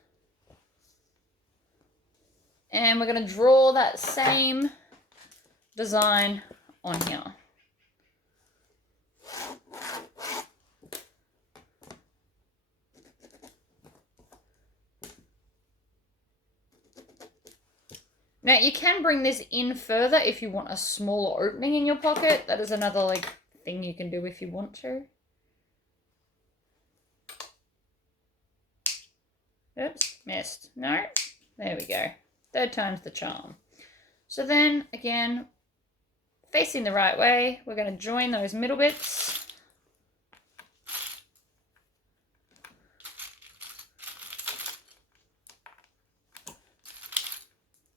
And we're going to draw that same design on here. Now you can bring this in further if you want a smaller opening in your pocket. That is another thing you can do if you want to. Oops, missed. No, there we go. Third time's the charm. So then, again, facing the right way, we're going to join those middle bits.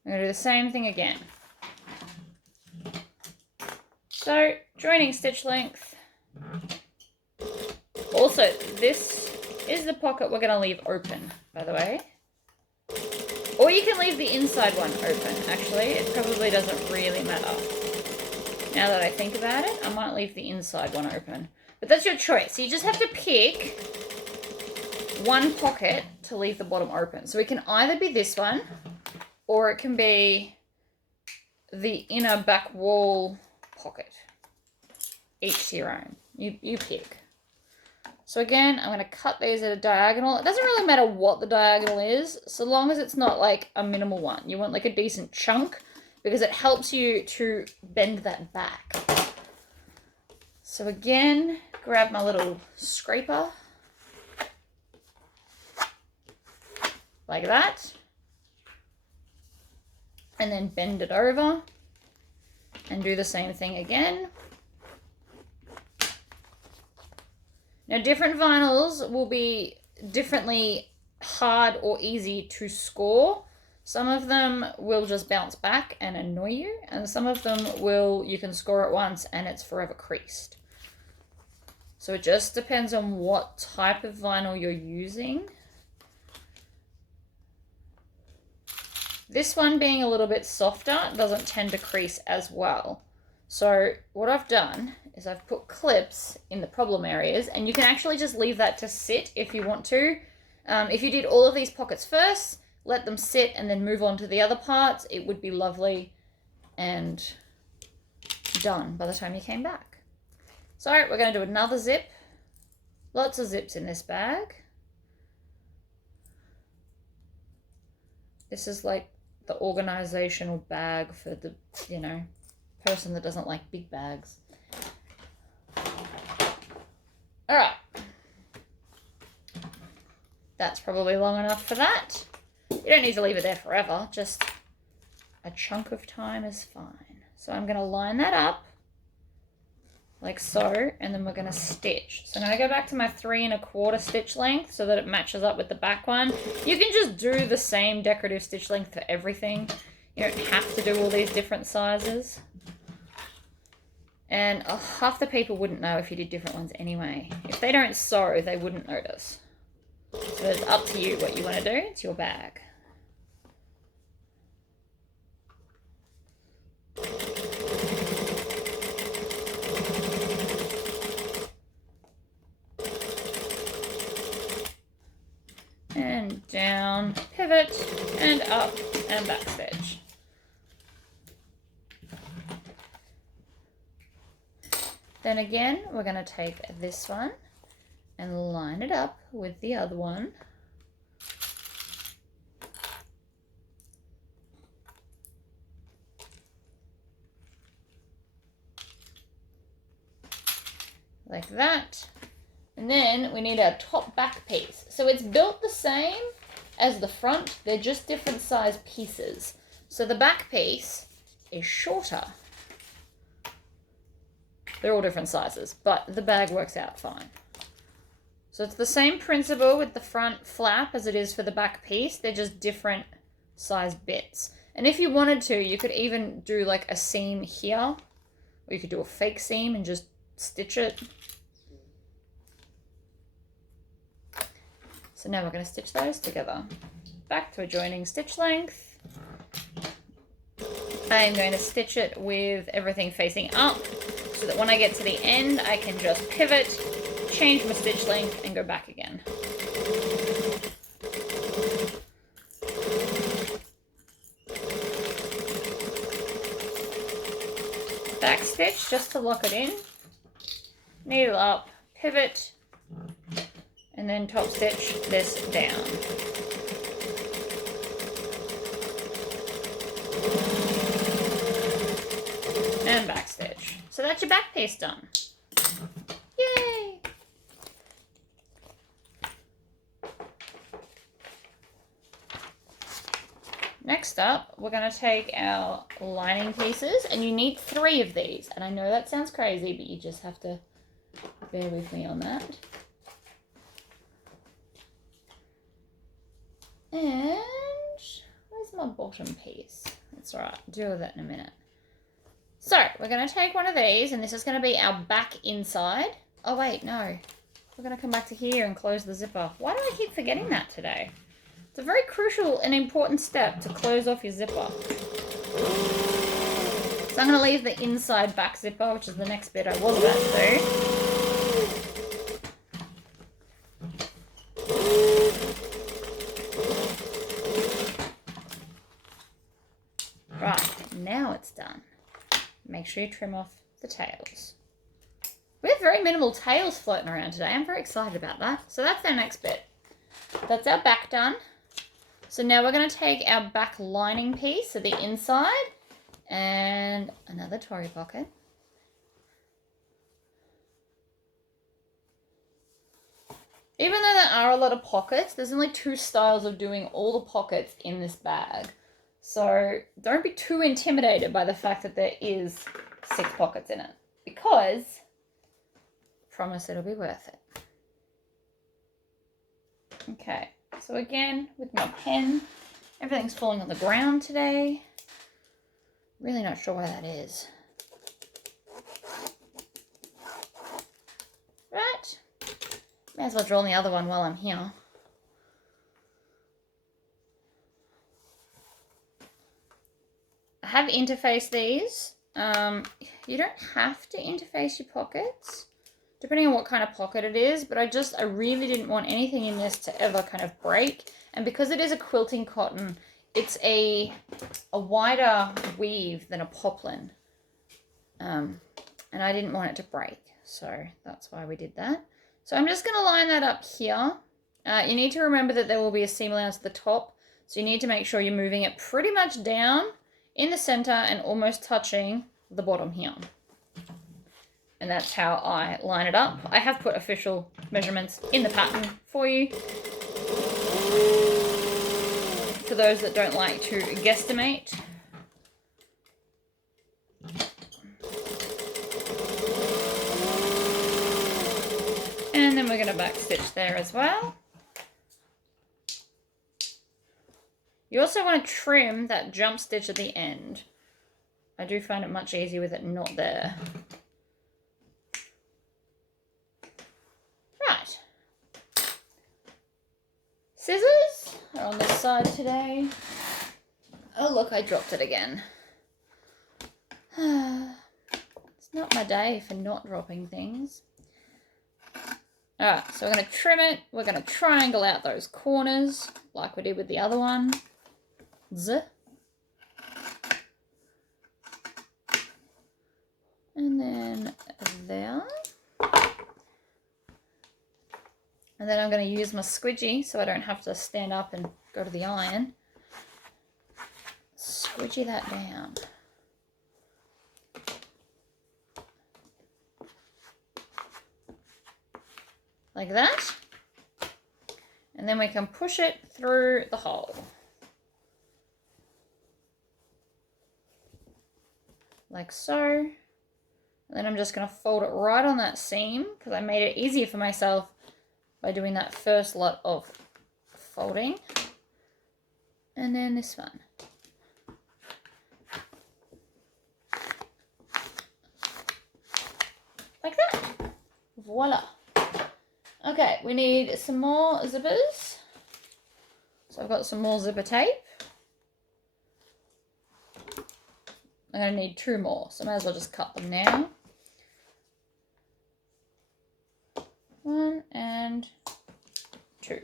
I'm going to do the same thing again. So, joining stitch length. Also, this is the pocket we're going to leave open, by the way. Or you can leave the inside one open, actually. It probably doesn't really matter. Now that I think about it, I might leave the inside one open. But that's your choice. So you just have to pick one pocket to leave the bottom open. So it can either be this one, or it can be the inner back wall pocket. Each to your own. You pick. So again, I'm going to cut these at a diagonal. It doesn't really matter what the diagonal is, so long as it's not like a minimal one. You want like a decent chunk because it helps you to bend that back. So again, grab my little scraper. Like that. And then bend it over. And do the same thing again. Now, different vinyls will be differently hard or easy to score. Some of them will just bounce back and annoy you, and some of them you can score it once and it's forever creased. So it just depends on what type of vinyl you're using. This one being a little bit softer doesn't tend to crease as well. So what I've done is I've put clips in the problem areas, and you can actually just leave that to sit if you want to. If you did all of these pockets first, let them sit and then move on to the other parts, it would be lovely and done by the time you came back. So we're going to do another zip. Lots of zips in this bag. This is like the organizational bag for the, person that doesn't like big bags. All right. That's probably long enough for that. You don't need to leave it there forever. Just a chunk of time is fine. So I'm going to line that up like so, and then we're going to stitch. So now I go back to my 3 1/4 stitch length so that it matches up with the back one. You can just do the same decorative stitch length for everything. You don't have to do all these different sizes. And half the people wouldn't know if you did different ones anyway. If they don't sew, they wouldn't notice. So it's up to you what you want to do. It's your bag. And down, pivot, and up, and back stitch. Then again, we're going to take this one and line it up with the other one. Like that. And then we need our top back piece. So it's built the same as the front, they're just different size pieces. So the back piece is shorter. They're all different sizes, but the bag works out fine. So it's the same principle with the front flap as it is for the back piece. They're just different size bits. And if you wanted to, you could even do like a seam here, or you could do a fake seam and just stitch it. So now we're going to stitch those together. Back to a joining stitch length. I'm going to stitch it with everything facing up so that when I get to the end, I can just pivot, change my stitch length, and go back again. Back stitch just to lock it in. Needle up, pivot, and then top stitch this down. And back stitch. So that's your back piece done. Yay! Next up, we're going to take our lining pieces, and you need 3 of these. And I know that sounds crazy, but you just have to bear with me on that. And where's my bottom piece? That's all right, deal with that in a minute. So we're going to take one of these, and this is going to be our back inside. Oh wait, no. We're going to come back to here and close the zipper. Why do I keep forgetting that today? It's a very crucial and important step to close off your zipper. So I'm going to leave the inside back zipper, which is the next bit I was about to do. Right, now it's done. Make sure you trim off the tails. We have very minimal tails floating around today. I'm very excited about that. So that's our next bit. That's our back done. So now we're going to take our back lining piece, so the inside, and another Tory pocket. Even though there are a lot of pockets, there's only 2 styles of doing all the pockets in this bag. So don't be too intimidated by the fact that there is 6 pockets in it, because I promise it'll be worth it. Okay, so again, with my pen, everything's falling on the ground today. Really not sure why that is. Right, may as well draw on the other one while I'm here. I have interfaced these. You don't have to interface your pockets, depending on what kind of pocket it is, but I really didn't want anything in this to ever kind of break. And because it is a quilting cotton, it's a wider weave than a poplin. And I didn't want it to break, so that's why we did that. So I'm just going to line that up here. You need to remember that there will be a seam allowance at the top, so you need to make sure you're moving it pretty much down in the center and almost touching the bottom here. And that's how I line it up. I have put official measurements in the pattern for you, for those that don't like to guesstimate. And then we're going to back stitch there as well. You also want to trim that jump stitch at the end. I do find it much easier with it not there. Right. Scissors are on this side today. Oh look, I dropped it again. It's not my day for not dropping things. Alright, so we're going to trim it. We're going to triangle out those corners like we did with the other one. And then there. And then I'm going to use my squidgy so I don't have to stand up and go to the iron. Squidgy that down. Like that. And then we can push it through the hole. Like so. And then I'm just going to fold it right on that seam because I made it easier for myself by doing that first lot of folding. And then this one. Voila. Okay, we need some more zippers. So I've got some more zipper tape. I'm going to need 2 more, so I might as well just cut them now. 1 and 2.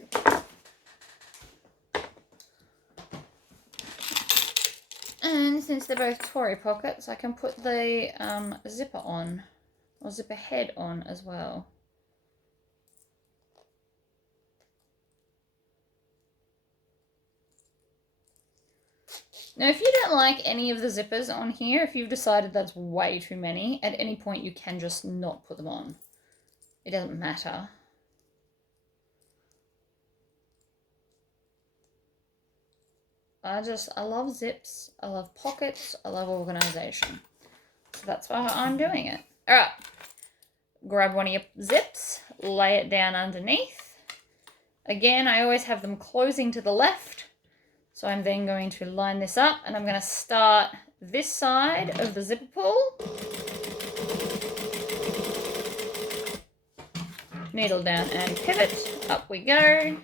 And since they're both Tory pockets, I can put the zipper on, or zipper head on as well. Now, if you don't like any of the zippers on here, if you've decided that's way too many, at any point you can just not put them on. It doesn't matter. I love zips, I love pockets, I love organization. So that's why I'm doing it. All right, grab one of your zips, lay it down underneath. Again, I always have them closing to the left. So I'm then going to line this up and I'm going to start this side of the zipper pull. Needle down and pivot. Up we go.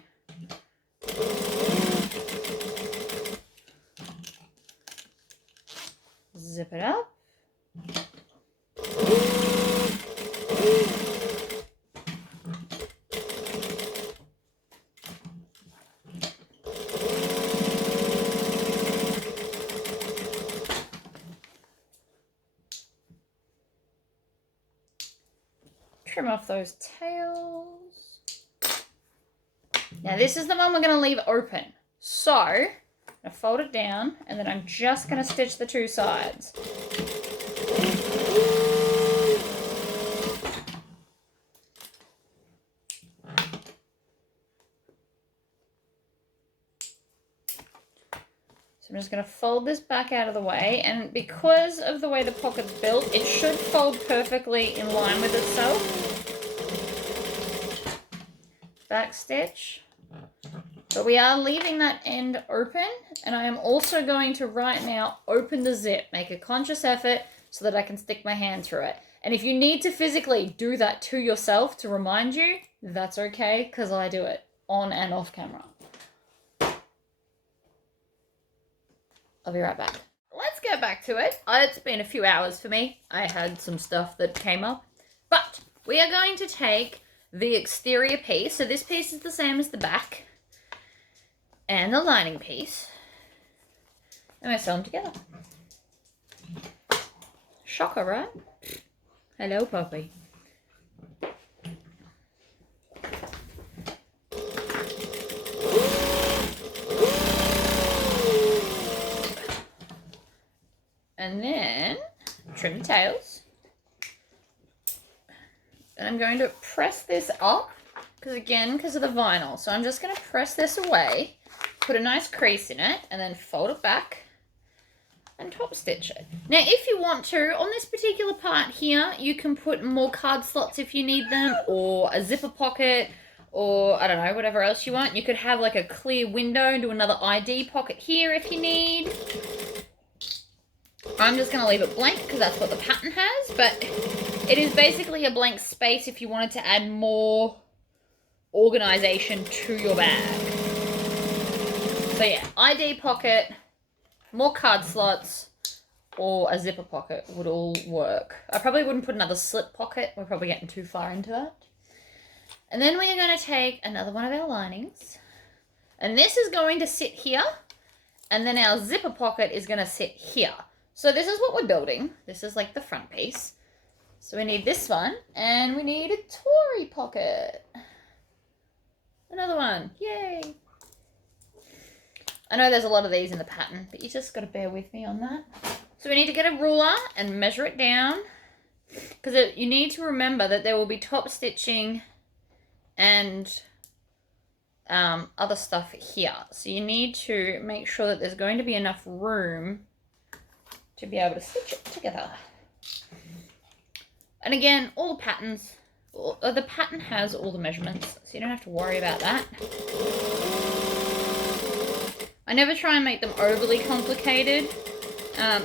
Zip it up. Trim off those tails. Now this is the one we're going to leave open. So, I'm going to fold it down and then I'm just going to stitch the 2 sides. I'm just going to fold this back out of the way, and because of the way the pocket's built, it should fold perfectly in line with itself. Back stitch. But we are leaving that end open, and I am also going to right now open the zip, make a conscious effort so that I can stick my hand through it. And if you need to physically do that to yourself to remind you, that's okay, because I do it on and off camera. I'll be right back. Let's get back to it. It's been a few hours for me. I had some stuff that came up. But we are going to take the exterior piece. So this piece is the same as the back. And the lining piece. And I sew them together. Shocker, right? Hello, puppy. And then trim the tails. And I'm going to press this up because of the vinyl. So I'm just going to press this away, put a nice crease in it, and then fold it back and top stitch it. Now, if you want to, on this particular part here, you can put more card slots if you need them, or a zipper pocket, or I don't know, whatever else you want. You could have like a clear window and do another ID pocket here if you need. I'm just going to leave it blank because that's what the pattern has, but it is basically a blank space if you wanted to add more organization to your bag. So yeah, ID pocket, more card slots, or a zipper pocket would all work. I probably wouldn't put another slip pocket. We're probably getting too far into that. And then we are going to take another one of our linings, and this is going to sit here, and then our zipper pocket is going to sit here. So this is what we're building. This is like the front piece. So we need this one, and we need a Tory pocket. Another one, yay. I know there's a lot of these in the pattern, but you just got to bear with me on that. So we need to get a ruler and measure it down, because you need to remember that there will be top stitching and other stuff here. So you need to make sure that there's going to be enough room to be able to stitch it together. And again, all the patterns, the pattern has all the measurements, so you don't have to worry about that. I never try and make them overly complicated,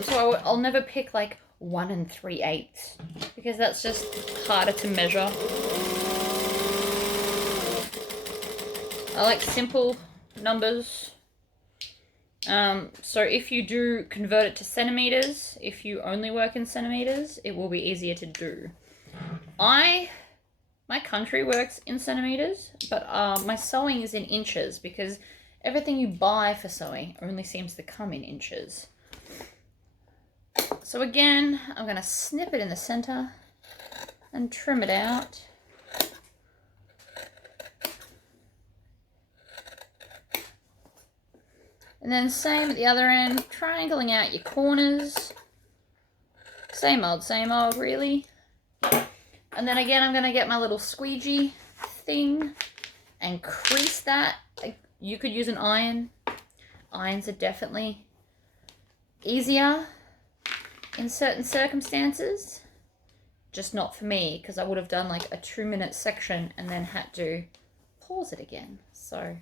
so I'll never pick like 1 3/8, because that's just harder to measure. I like simple numbers. So if you do convert it to centimeters, if you only work in centimeters, it will be easier to do. My country works in centimeters, but my sewing is in inches because everything you buy for sewing only seems to come in inches. So again, I'm going to snip it in the center and trim it out. And then same at the other end, triangling out your corners. Same old really. And then again, I'm going to get my little squeegee thing and crease that. You could use an iron. Irons are definitely easier in certain circumstances. Just not for me, because I would have done like a 2-minute section and then had to pause it again. So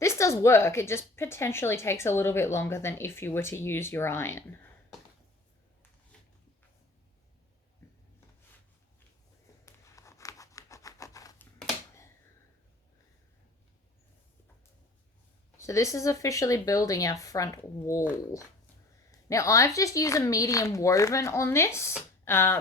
this does work. It just potentially takes a little bit longer than if you were to use your iron. So this is officially building our front wall. Now I've just used a medium woven on this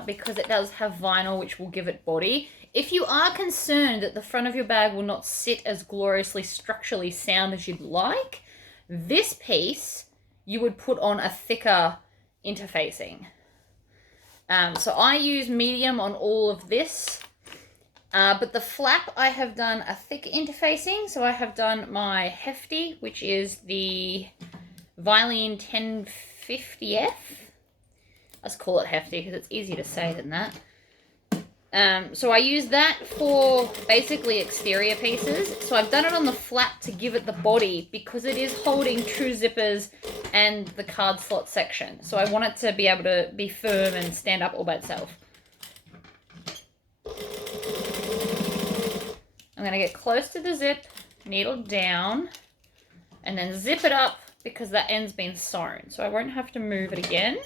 because it does have vinyl, which will give it body. If you are concerned that the front of your bag will not sit as gloriously structurally sound as you'd like, this piece you would put on a thicker interfacing. So I use medium on all of this. But the flap, I have done a thick interfacing. So I have done my hefty, which is the Vilene 1050F. Let's call it hefty because it's easier to say than that. So I use that for basically exterior pieces. So I've done it on the flap to give it the body because it is holding true zippers and the card slot section. So I want it to be able to be firm and stand up all by itself. I'm going to get close to the zip, needle down, and then zip it up because that end's been sewn. So I won't have to move it again.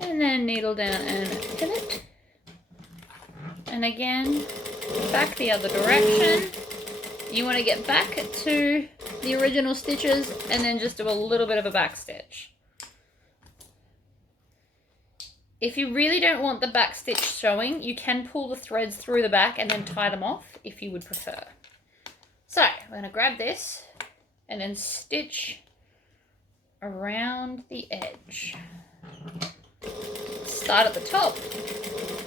And then needle down and pivot. And again, back the other direction. You want to get back to the original stitches and then just do a little bit of a back stitch. If you really don't want the back stitch showing, you can pull the threads through the back and then tie them off if you would prefer. So we're going to grab this and then stitch around the edge. Start at the top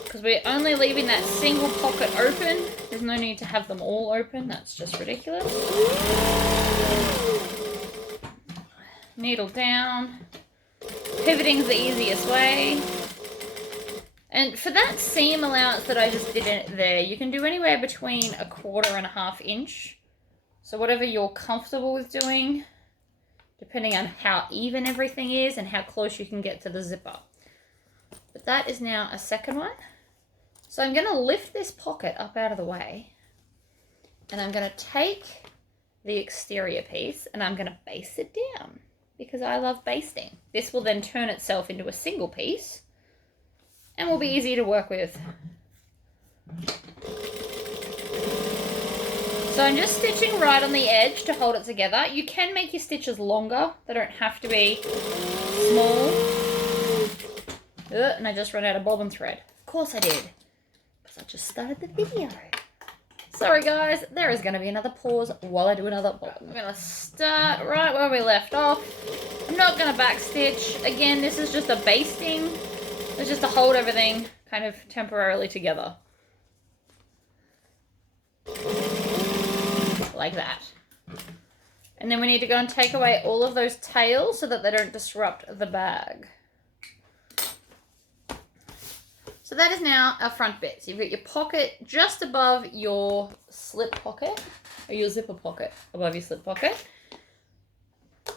because we're only leaving that single pocket open. There's no need to have them all open. That's just ridiculous. Needle down. Pivoting is the easiest way. And for that seam allowance that I just did in there, you can do anywhere between 1/4 and 1/2 inch. So whatever you're comfortable with doing, depending on how even everything is and how close you can get to the zipper. But that is now a second one. So I'm going to lift this pocket up out of the way. And I'm going to take the exterior piece and I'm going to baste it down because I love basting. This will then turn itself into a single piece and will be easy to work with. So I'm just stitching right on the edge to hold it together. You can make your stitches longer. They don't have to be small. And I just ran out of bobbin thread. Of course I did, because I just started the video. Sorry guys, there is going to be another pause while I do another bobbin. I'm going to start right where we left off. I'm not going to back stitch. Again, this is just a basting. It's just to hold everything kind of temporarily together. Like that. And then we need to go and take away all of those tails so that they don't disrupt the bag. So that is now our front bit. So you've got your pocket just above your slip pocket, or your zipper pocket above your slip pocket.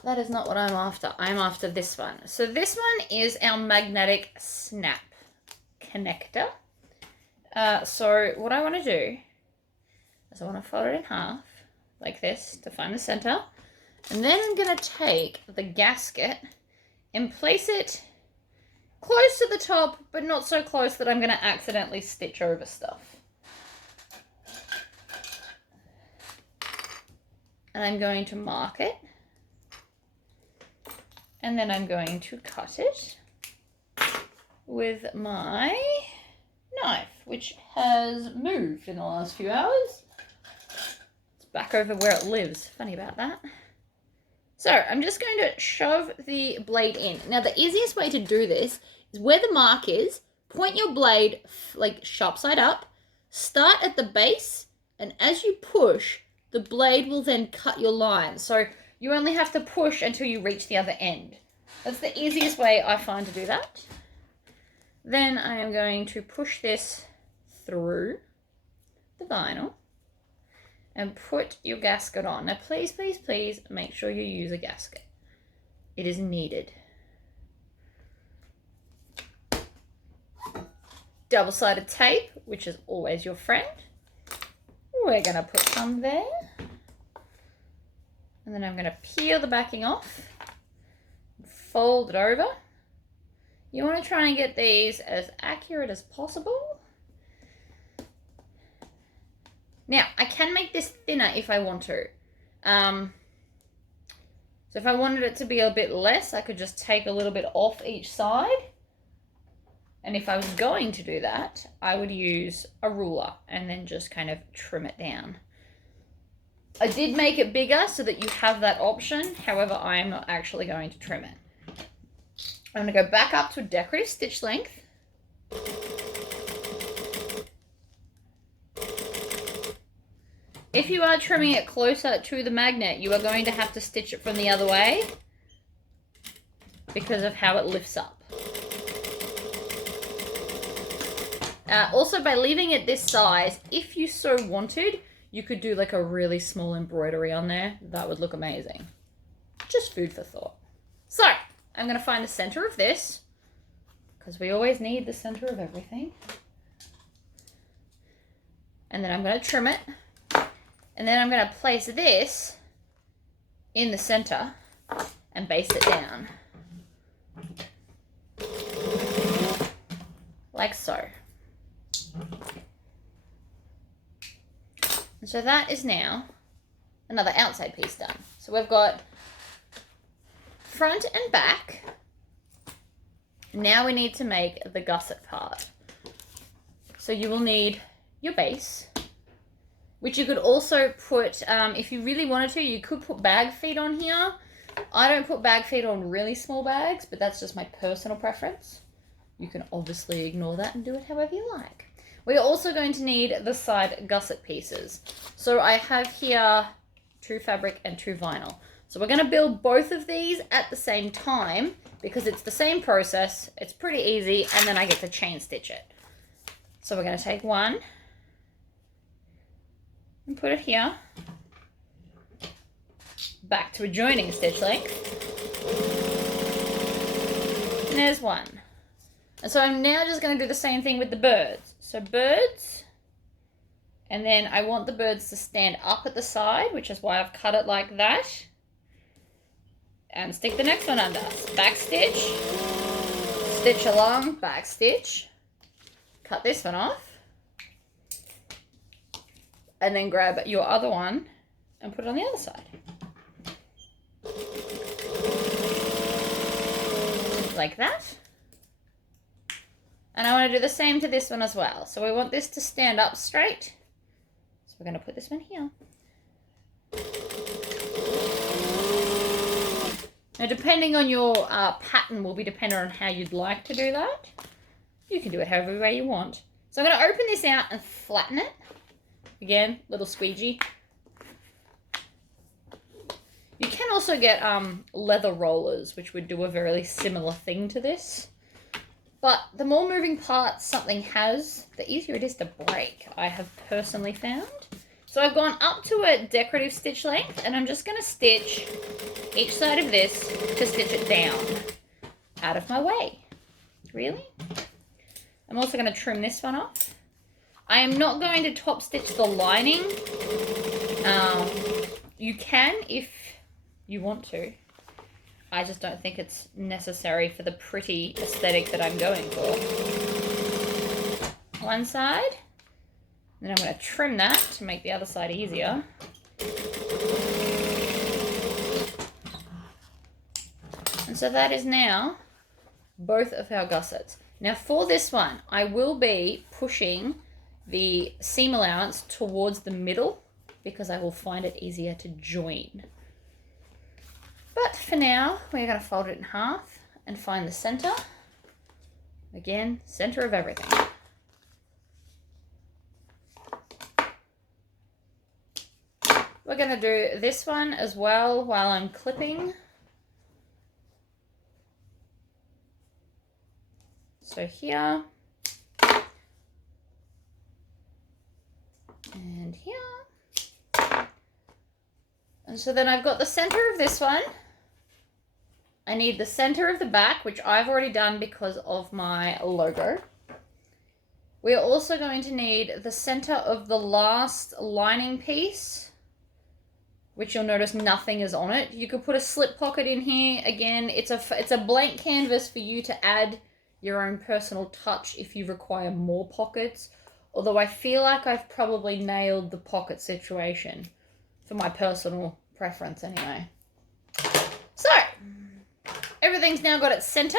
That is not what I'm after. I'm after this one. So this one is our magnetic snap connector. So what I want to do is I want to fold it in half like this to find the center. And then I'm going to take the gasket and place it close to the top, but not so close that I'm going to accidentally stitch over stuff. And I'm going to mark it. And then I'm going to cut it with my knife, which has moved in the last few hours. It's back over where it lives. Funny about that. So I'm just going to shove the blade in. Now the easiest way to do this is where the mark is, point your blade like sharp side up, start at the base, and as you push, the blade will then cut your line. So you only have to push until you reach the other end. That's the easiest way I find to do that. Then I am going to push this through the vinyl and put your gasket on. Now please, please, please make sure you use a gasket. It is needed. Double-sided tape, which is always your friend. We're gonna put some there. And then I'm gonna peel the backing off, fold it over. You wanna try and get these as accurate as possible. Now, I can make this thinner if I want to. So if I wanted it to be a bit less, I could just take a little bit off each side. And if I was going to do that, I would use a ruler and then just kind of trim it down. I did make it bigger so that you have that option. However, I am not actually going to trim it. I'm going to go back up to a decorative stitch length. If you are trimming it closer to the magnet, you are going to have to stitch it from the other way because of how it lifts up. Also, by leaving it this size, if you so wanted, you could do like a really small embroidery on there. That would look amazing. Just food for thought. So, I'm going to find the center of this, because we always need the center of everything. And then I'm going to trim it. And then I'm going to place this in the center and base it down. Like so. And so that is now another outside piece done. So we've got front and back. Now we need to make the gusset part. So you will need your base, which you could also put, if you really wanted to, you could put bag feet on here. I don't put bag feet on really small bags, but that's just my personal preference. You can obviously ignore that and do it however you like. We're also going to need the side gusset pieces. So I have here 2 fabric and 2 vinyl. So we're going to build both of these at the same time because it's the same process. It's pretty easy, and then I get to chain stitch it. So we're going to take one and put it here. Back to a joining stitch length. And there's one. And so I'm now just going to do the same thing with the birds. So birds, and then I want the birds to stand up at the side, which is why I've cut it like that. And stick the next one under. Back stitch, stitch along, back stitch, cut this one off, and then grab your other one and put it on the other side. Like that. And I want to do the same to this one as well. So we want this to stand up straight. So we're going to put this one here. Now, depending on your pattern will be dependent on how you'd like to do that. You can do it however way you want. So I'm going to open this out and flatten it. Again, little squeegee. You can also get leather rollers, which would do a very similar thing to this. But the more moving parts something has, the easier it is to break, I have personally found. So I've gone up to a decorative stitch length, and I'm just going to stitch each side of this to stitch it down. Out of my way. Really? I'm also going to trim this one off. I am not going to top stitch the lining. You can if you want to. I just don't think it's necessary for the pretty aesthetic that I'm going for. One side. Then I'm going to trim that to make the other side easier. And so that is now both of our gussets. Now for this one, I will be pushing the seam allowance towards the middle because I will find it easier to join. But for now, we're going to fold it in half and find the center. Again, center of everything. We're going to do this one as well while I'm clipping. So here. And here. And so then I've got the center of this one. I need the center of the back, which I've already done because of my logo. We are also going to need the center of the last lining piece, which you'll notice nothing is on it. You could put a slip pocket in here. Again, it's a blank canvas for you to add your own personal touch if you require more pockets. Although I feel like I've probably nailed the pocket situation for my personal preference anyway. So, everything's now got its center.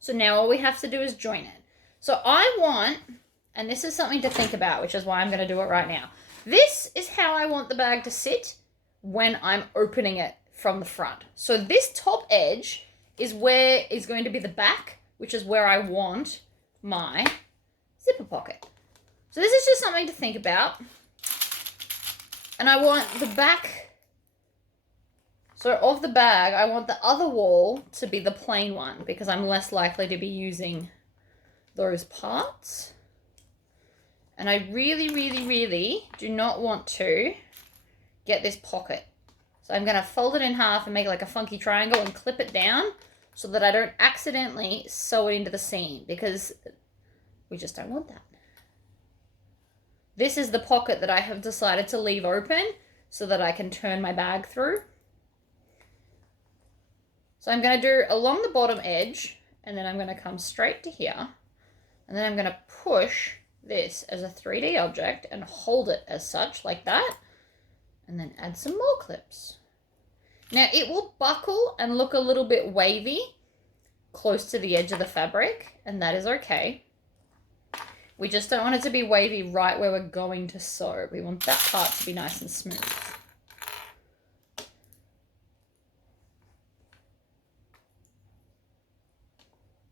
So now all we have to do is join it. So I want, and this is something to think about, which is why I'm going to do it right now. This is how I want the bag to sit when I'm opening it from the front. So this top edge is where is going to be the back, which is where I want my zipper pocket. So this is just something to think about. And I want the back, so of the bag, I want the other wall to be the plain one because I'm less likely to be using those parts. And I really, really, really do not want to get this pocket. So I'm going to fold it in half and make it like a funky triangle and clip it down so that I don't accidentally sew it into the seam because we just don't want that. This is the pocket that I have decided to leave open so that I can turn my bag through. So I'm going to do along the bottom edge and then I'm going to come straight to here and then I'm going to push this as a 3D object and hold it as such like that and then add some more clips. Now it will buckle and look a little bit wavy close to the edge of the fabric and that is okay. We just don't want it to be wavy right where we're going to sew. We want that part to be nice and smooth.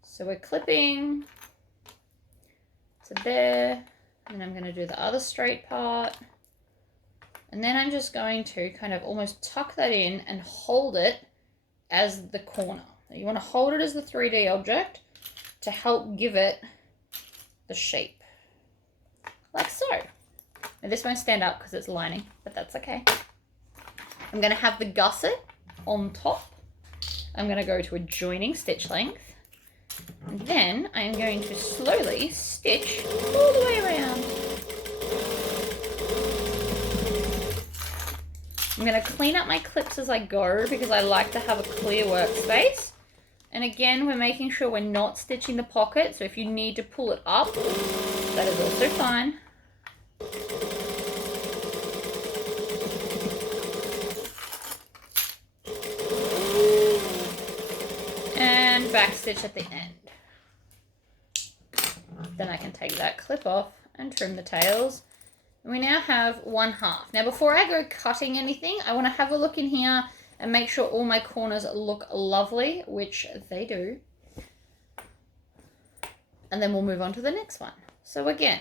So we're clipping to there, and I'm going to do the other straight part. And then I'm just going to kind of almost tuck that in and hold it as the corner. You want to hold it as the 3D object to help give it the shape. Like so. Now this won't stand up because it's lining, but that's okay. I'm going to have the gusset on top. I'm going to go to a joining stitch length. And then I am going to slowly stitch all the way around. I'm going to clean up my clips as I go because I like to have a clear workspace. And again, we're making sure we're not stitching the pocket. So if you need to pull it up, that is also fine. And back stitch at the end. Then I can take that clip off and trim the tails. And we now have 1/2. Now before I go cutting anything, I want to have a look in here and make sure all my corners look lovely, which they do. And then we'll move on to the next one. So again,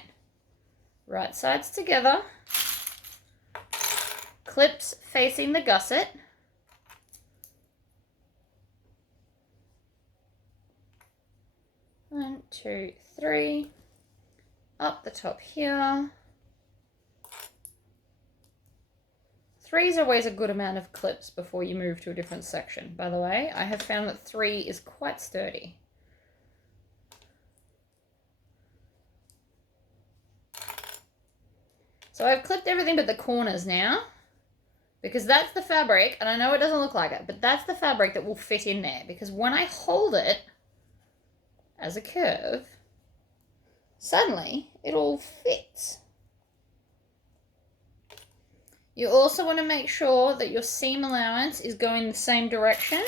right sides together, clips facing the gusset. One, two, three, up the top here. 3 is always a good amount of clips before you move to a different section. By the way, I have found that 3 is quite sturdy. So I've clipped everything but the corners now. because that's the fabric, and I know it doesn't look like it, but that's the fabric that will fit in there, because when I hold it as a curve, suddenly it all fits. You also want to make sure that your seam allowance is going the same direction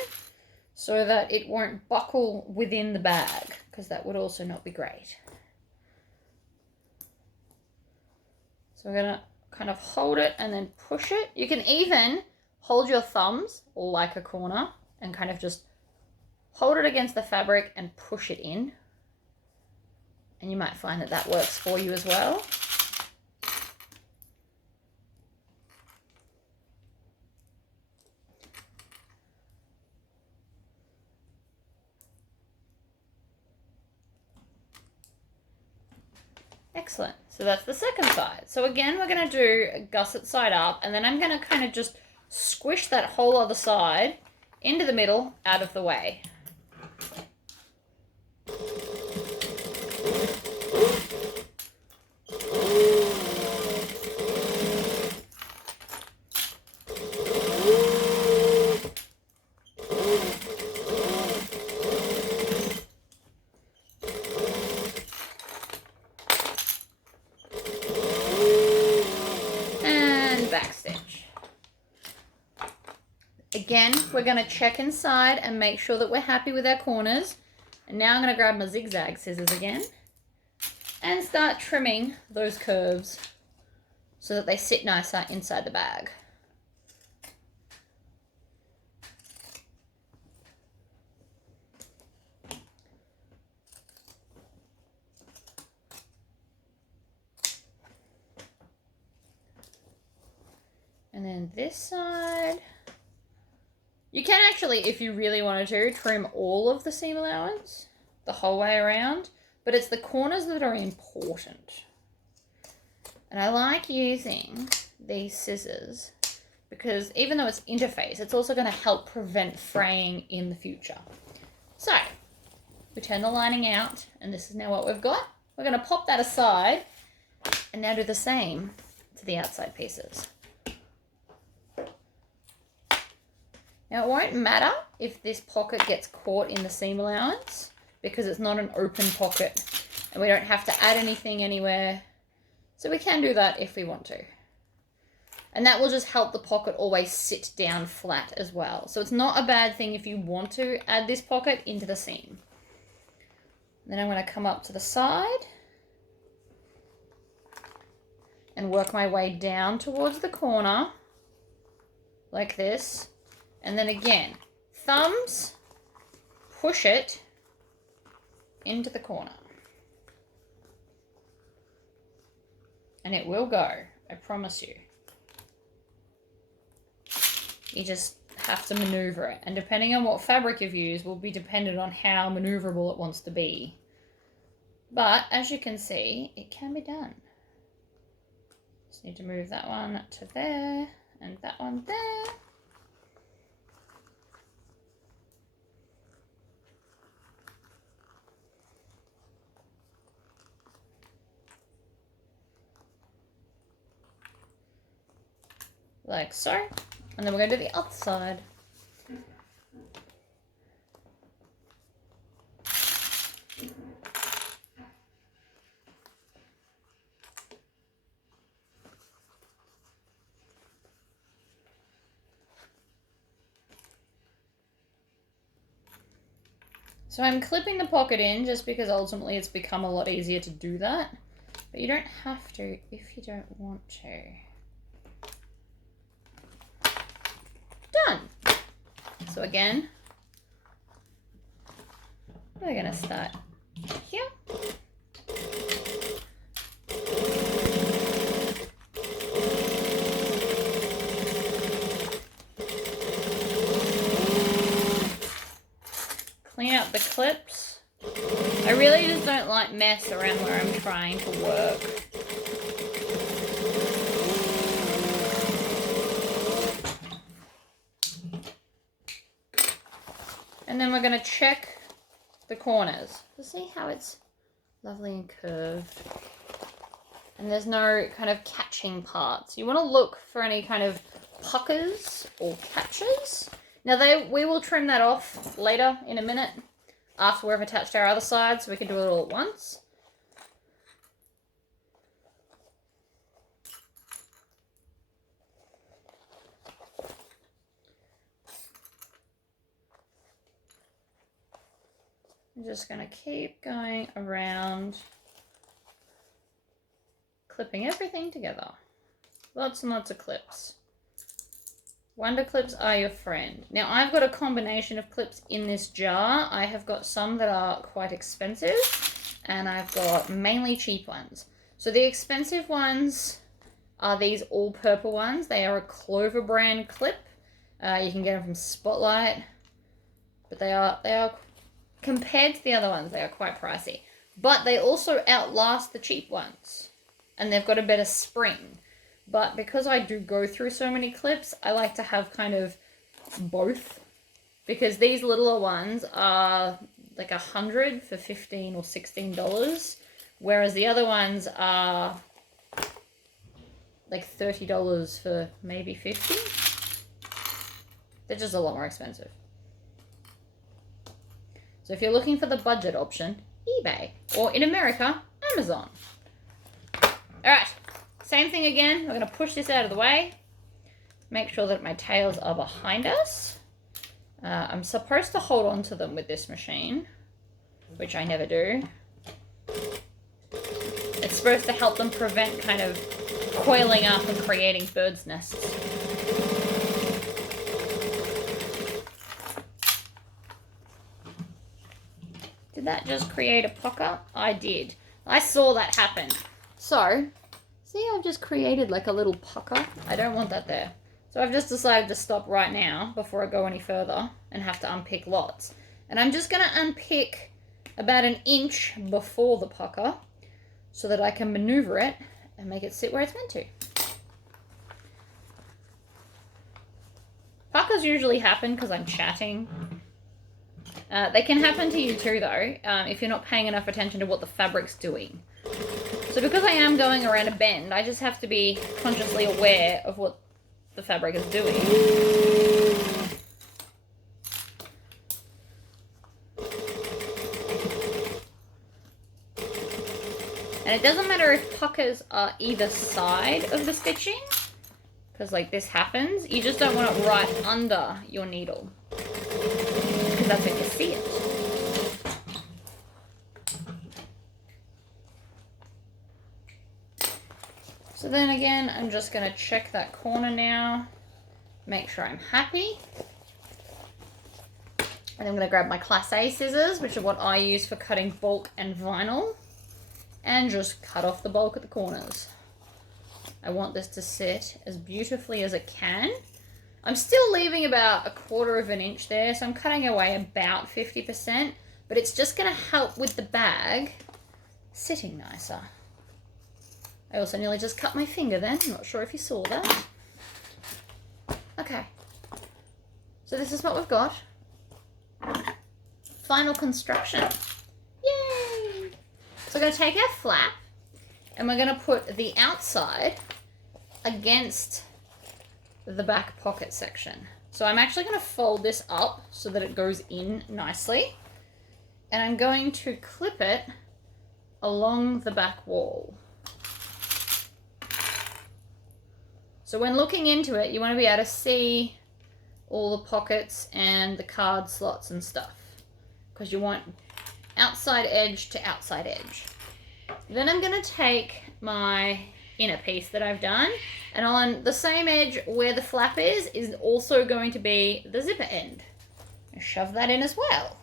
so that it won't buckle within the bag, because that would also not be great. So we're going to kind of hold it and then push it. You can even hold your thumbs like a corner and kind of just hold it against the fabric and push it in. And you might find that that works for you as well. Excellent. So that's the second side. So again, we're going to do a gusset side up, and then I'm going to kind of just squish that whole other side into the middle, out of the way. Again, we're going to check inside and make sure that we're happy with our corners. And now I'm going to grab my zigzag scissors again and start trimming those curves so that they sit nicer inside the bag. And then this side. You can actually, if you really wanted to, trim all of the seam allowance the whole way around, but it's the corners that are important. And I like using these scissors because even though it's interface, it's also going to help prevent fraying in the future. So we turn the lining out, and this is now what we've got. We're going to pop that aside and now do the same to the outside pieces. Now, it won't matter if this pocket gets caught in the seam allowance because it's not an open pocket and we don't have to add anything anywhere. So we can do that if we want to. And that will just help the pocket always sit down flat as well. So it's not a bad thing if you want to add this pocket into the seam. Then I'm going to come up to the side and work my way down towards the corner like this. And then again, thumbs, push it into the corner. And it will go, I promise you. You just have to maneuver it. And depending on what fabric you've used will be dependent on how maneuverable it wants to be. But as you can see, it can be done. Just need to move that one to there and that one there. Like so, and then we're going to do the other side. So I'm clipping the pocket in just because ultimately it's become a lot easier to do that, but you don't have to if you don't want to. Done. So again, we're going to start here. Clean up the clips. I really just don't like mess around where I'm trying to work. And then we're going to check the corners to see how it's lovely and curved. And there's no kind of catching parts. You want to look for any kind of puckers or catches. Now we will trim that off later in a minute after we've attached our other side, so we can do it all at once. I'm just going to keep going around, clipping everything together. Lots and lots of clips. Wonder clips are your friend. Now I've got a combination of clips in this jar. I have got some that are quite expensive and I've got mainly cheap ones. So the expensive ones are these all purple ones. They are a Clover brand clip. You can get them from Spotlight, but they are compared to the other ones, they are quite pricey. But they also outlast the cheap ones. And they've got a better spring. But because I do go through so many clips, I like to have kind of both. Because these littler ones are like $100 for $15 or $16. Whereas the other ones are like $30 for maybe $50. They're just a lot more expensive. So if you're looking for the budget option, eBay. Or in America, Amazon. Alright, same thing again. We're going to push this out of the way. Make sure that my tails are behind us. I'm supposed to hold on to them with this machine, which I never do. It's supposed to help them prevent kind of coiling up and creating birds' nests. Did that just create a pucker? I did. I saw that happen. So, see, I've just created like a little pucker. I don't want that there. So I've just decided to stop right now before I go any further and have to unpick lots. And I'm just going to unpick about 1 inch before the pucker so that I can maneuver it and make it sit where it's meant to. Puckers usually happen because I'm chatting. They can happen to you too, though, if you're not paying enough attention to what the fabric's doing. So because I am going around a bend, I just have to be consciously aware of what the fabric is doing. And it doesn't matter if puckers are either side of the stitching, because like this happens, you just don't want it right under your needle. Because that's when you see it. So then again, I'm just going to check that corner now, make sure I'm happy. And I'm going to grab my Class A scissors, which are what I use for cutting bulk and vinyl, and just cut off the bulk at the corners. I want this to sit as beautifully as it can. I'm still leaving about 1/4 of an inch there, so I'm cutting away about 50%, but it's just going to help with the bag sitting nicer. I also nearly just cut my finger then. I'm not sure if you saw that. Okay. So this is what we've got. Final construction. Yay! So we're going to take our flap and we're going to put the outside against the back pocket section. So I'm actually going to fold this up so that it goes in nicely. And I'm going to clip it along the back wall. So when looking into it, you want to be able to see all the pockets and the card slots and stuff, because you want outside edge to outside edge. Then I'm going to take my inner piece that I've done, and on the same edge where the flap is also going to be the zipper end. And shove that in as well.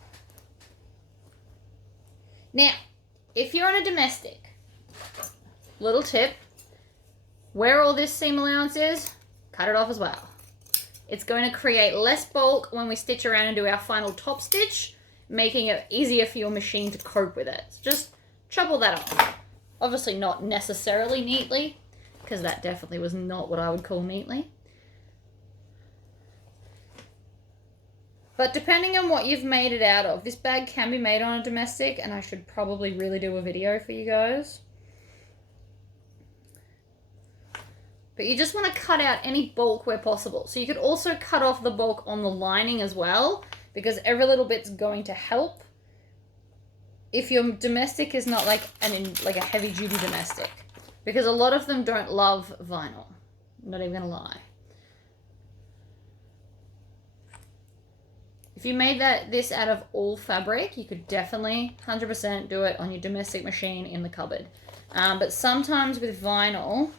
Now, if you're on a domestic, little tip, where all this seam allowance is, cut it off as well. It's going to create less bulk when we stitch around and do our final top stitch, making it easier for your machine to cope with it. So just chop all that off. Obviously not necessarily neatly, because that definitely was not what I would call neatly. But depending on what you've made it out of, this bag can be made on a domestic, and I should probably really do a video for you guys. But you just want to cut out any bulk where possible. So you could also cut off the bulk on the lining as well, because every little bit's going to help. If your domestic is not like a heavy duty domestic, because a lot of them don't love vinyl. I'm not even gonna lie. If you made this out of all fabric, you could definitely 100% do it on your domestic machine in the cupboard. But sometimes with vinyl,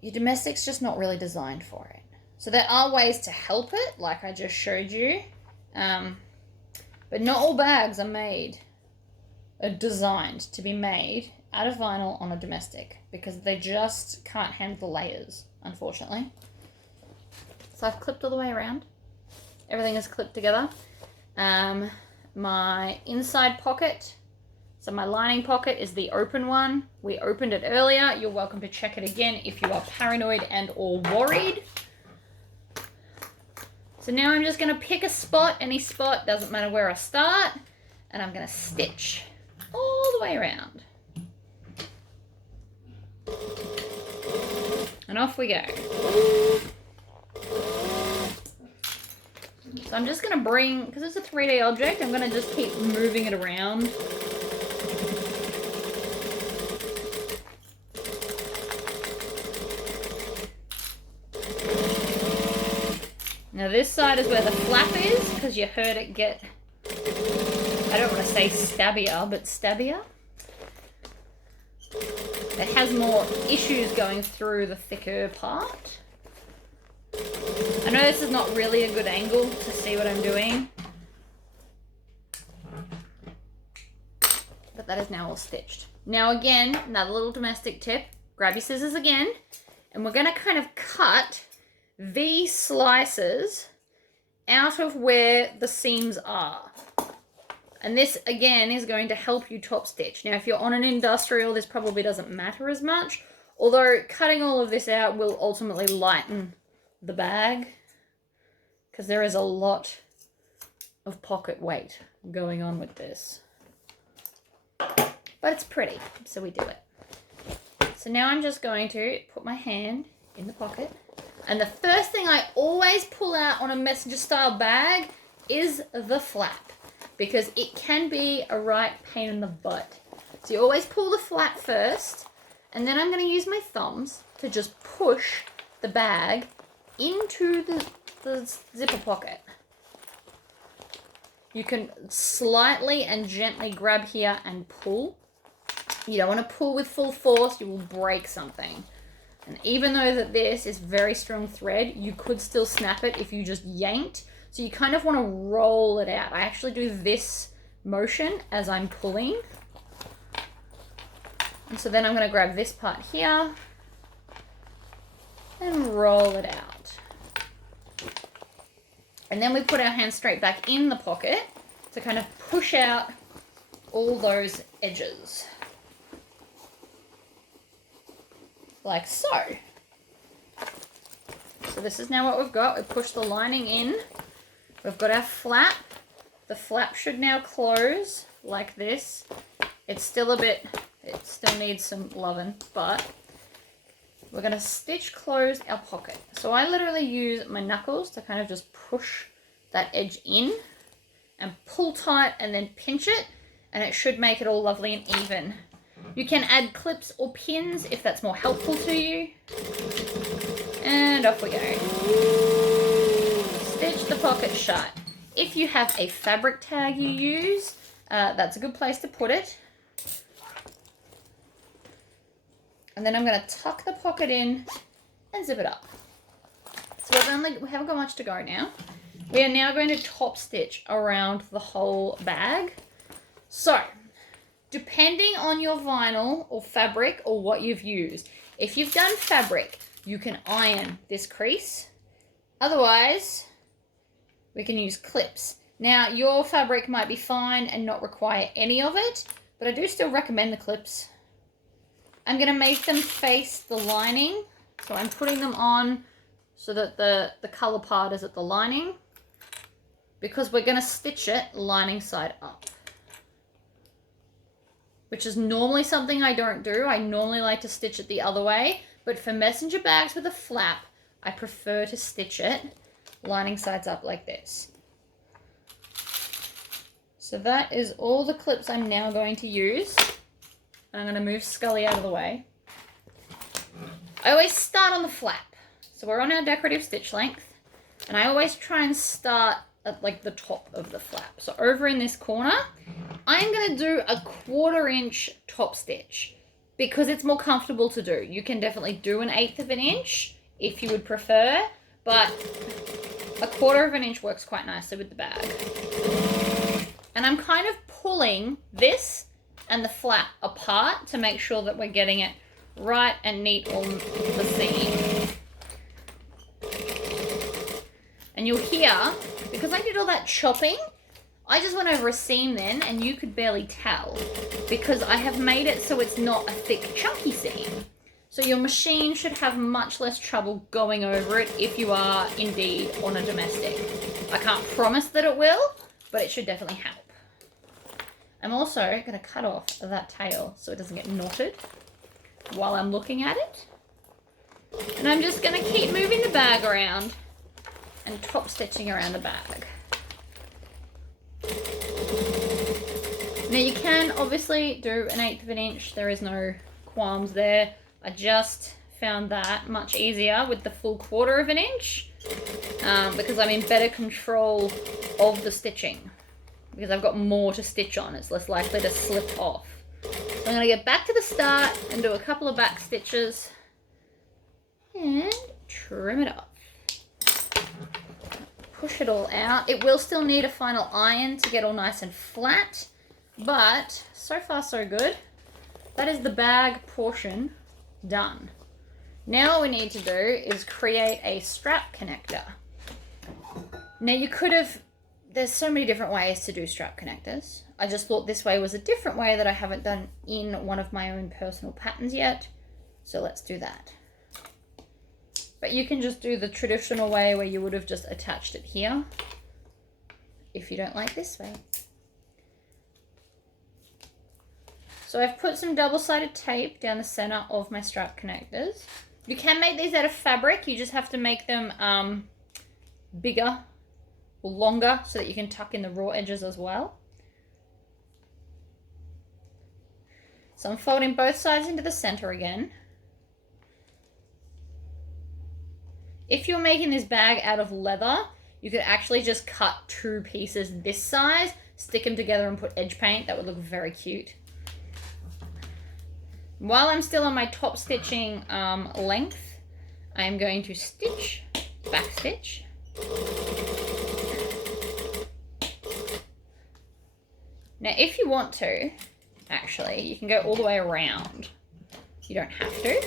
your domestic's just not really designed for it. So there are ways to help it, like I just showed you. But not all bags are designed to be made out of vinyl on a domestic, because they just can't handle the layers, unfortunately. So I've clipped all the way around. Everything is clipped together. My inside pocket, so my lining pocket is the open one. We opened it earlier. You're welcome to check it again if you are paranoid and or worried. So now I'm just going to pick a spot, any spot, doesn't matter where I start, and I'm going to stitch all the way around. And off we go. So I'm just going to bring, because it's a 3D object, I'm going to just keep moving it around. Now this side is where the flap is, because you heard it get, I don't want to say stabbier, but stabbier. It has more issues going through the thicker part. I know this is not really a good angle to see what I'm doing, but that is now all stitched. Now again, another little domestic tip, grab your scissors again, and we're going to kind of cut these slices out of where the seams are. And this again is going to help you top stitch. Now if you're on an industrial, this probably doesn't matter as much, although cutting all of this out will ultimately lighten the bag, because there is a lot of pocket weight going on with this. But it's pretty, so we do it. So now I'm just going to put my hand in the pocket. And the first thing I always pull out on a messenger style bag is the flap, because it can be a right pain in the butt. So you always pull the flap first, and then I'm going to use my thumbs to just push the bag into the zipper pocket. You can slightly and gently grab here and pull. You don't want to pull with full force, you will break something. And even though that this is very strong thread, you could still snap it if you just yanked. So you kind of want to roll it out. I actually do this motion as I'm pulling. And so then I'm going to grab this part here and roll it out. And then we put our hand straight back in the pocket to kind of push out all those edges. Like so. So this is now what we've got. We've pushed the lining in. We've got our flap. The flap should now close like this. It's still a bit, it still needs some loving, but we're going to stitch close our pocket. So I literally use my knuckles to kind of just push that edge in and pull tight and then pinch it, and it should make it all lovely and even. You can add clips or pins if that's more helpful to you. And off we go. Stitch the pocket shut. If you have a fabric tag you use, that's a good place to put it. And then I'm going to tuck the pocket in and zip it up. So we haven't got much to go now. We are now going to top stitch around the whole bag. So, depending on your vinyl or fabric or what you've used, if you've done fabric, you can iron this crease. Otherwise, we can use clips. Now, your fabric might be fine and not require any of it, but I do still recommend the clips. I'm going to make them face the lining. So I'm putting them on so that the color part is at the lining, because we're going to stitch it lining side up, which is normally something I don't do. I normally like to stitch it the other way, But for messenger bags with a flap, I prefer to stitch it lining sides up like this. So that is all the clips I'm now going to use. I'm going to move Scully out of the way. I always start on the flap. So we're on our decorative stitch length. And I always try and start at like the top of the flap. So over in this corner, I'm going to do a 1/4 inch top stitch because it's more comfortable to do. You can definitely do an 1/8 of an inch if you would prefer, but a 1/4 of an inch works quite nicely with the bag. And I'm kind of pulling this and the flap apart to make sure that we're getting it right and neat on the seam. And you'll hear, because I did all that chopping, I just went over a seam then and you could barely tell because I have made it so it's not a thick, chunky seam. So your machine should have much less trouble going over it if you are indeed on a domestic. I can't promise that it will, but it should definitely help. I'm also going to cut off that tail so it doesn't get knotted while I'm looking at it. And I'm just going to keep moving the bag around and top stitching around the bag. Now you can obviously do an 1/8 of an inch. There is no qualms there. I just found that much easier with the full 1/4 of an inch because I'm in better control of the stitching. Because I've got more to stitch on. It's less likely to slip off. So I'm going to get back to the start and do a couple of back stitches and trim it off. Push it all out. It will still need a final iron to get all nice and flat, but so far so good. That is the bag portion done. Now all we need to do is create a strap connector. Now you could have, there's so many different ways to do strap connectors. I just thought this way was a different way that I haven't done in one of my own personal patterns yet. So let's do that. But you can just do the traditional way where you would have just attached it here if you don't like this way. So I've put some double-sided tape down the center of my strap connectors. You can make these out of fabric. You just have to make them bigger or longer so that you can tuck in the raw edges as well. So I'm folding both sides into the center again. If you're making this bag out of leather, you could actually just cut 2 pieces this size, stick them together and put edge paint. That would look very cute. While I'm still on my top stitching length, I'm going to stitch, back stitch. Now, if you want to, actually, you can go all the way around. You don't have to.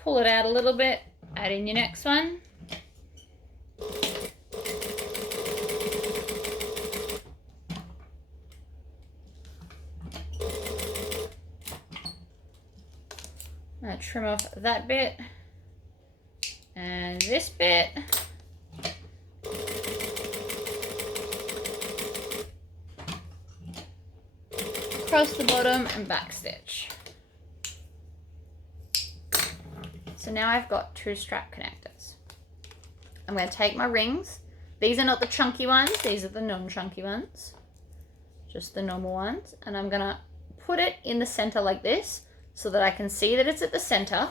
Pull it out a little bit, add in your next one. Trim off that bit and this bit. Across the bottom and back stitch. So now I've got 2 strap connectors. I'm going to take my rings. These are not the chunky ones, these are the non-chunky ones. Just the normal ones. And I'm going to put it in the center like this, so that I can see that it's at the center.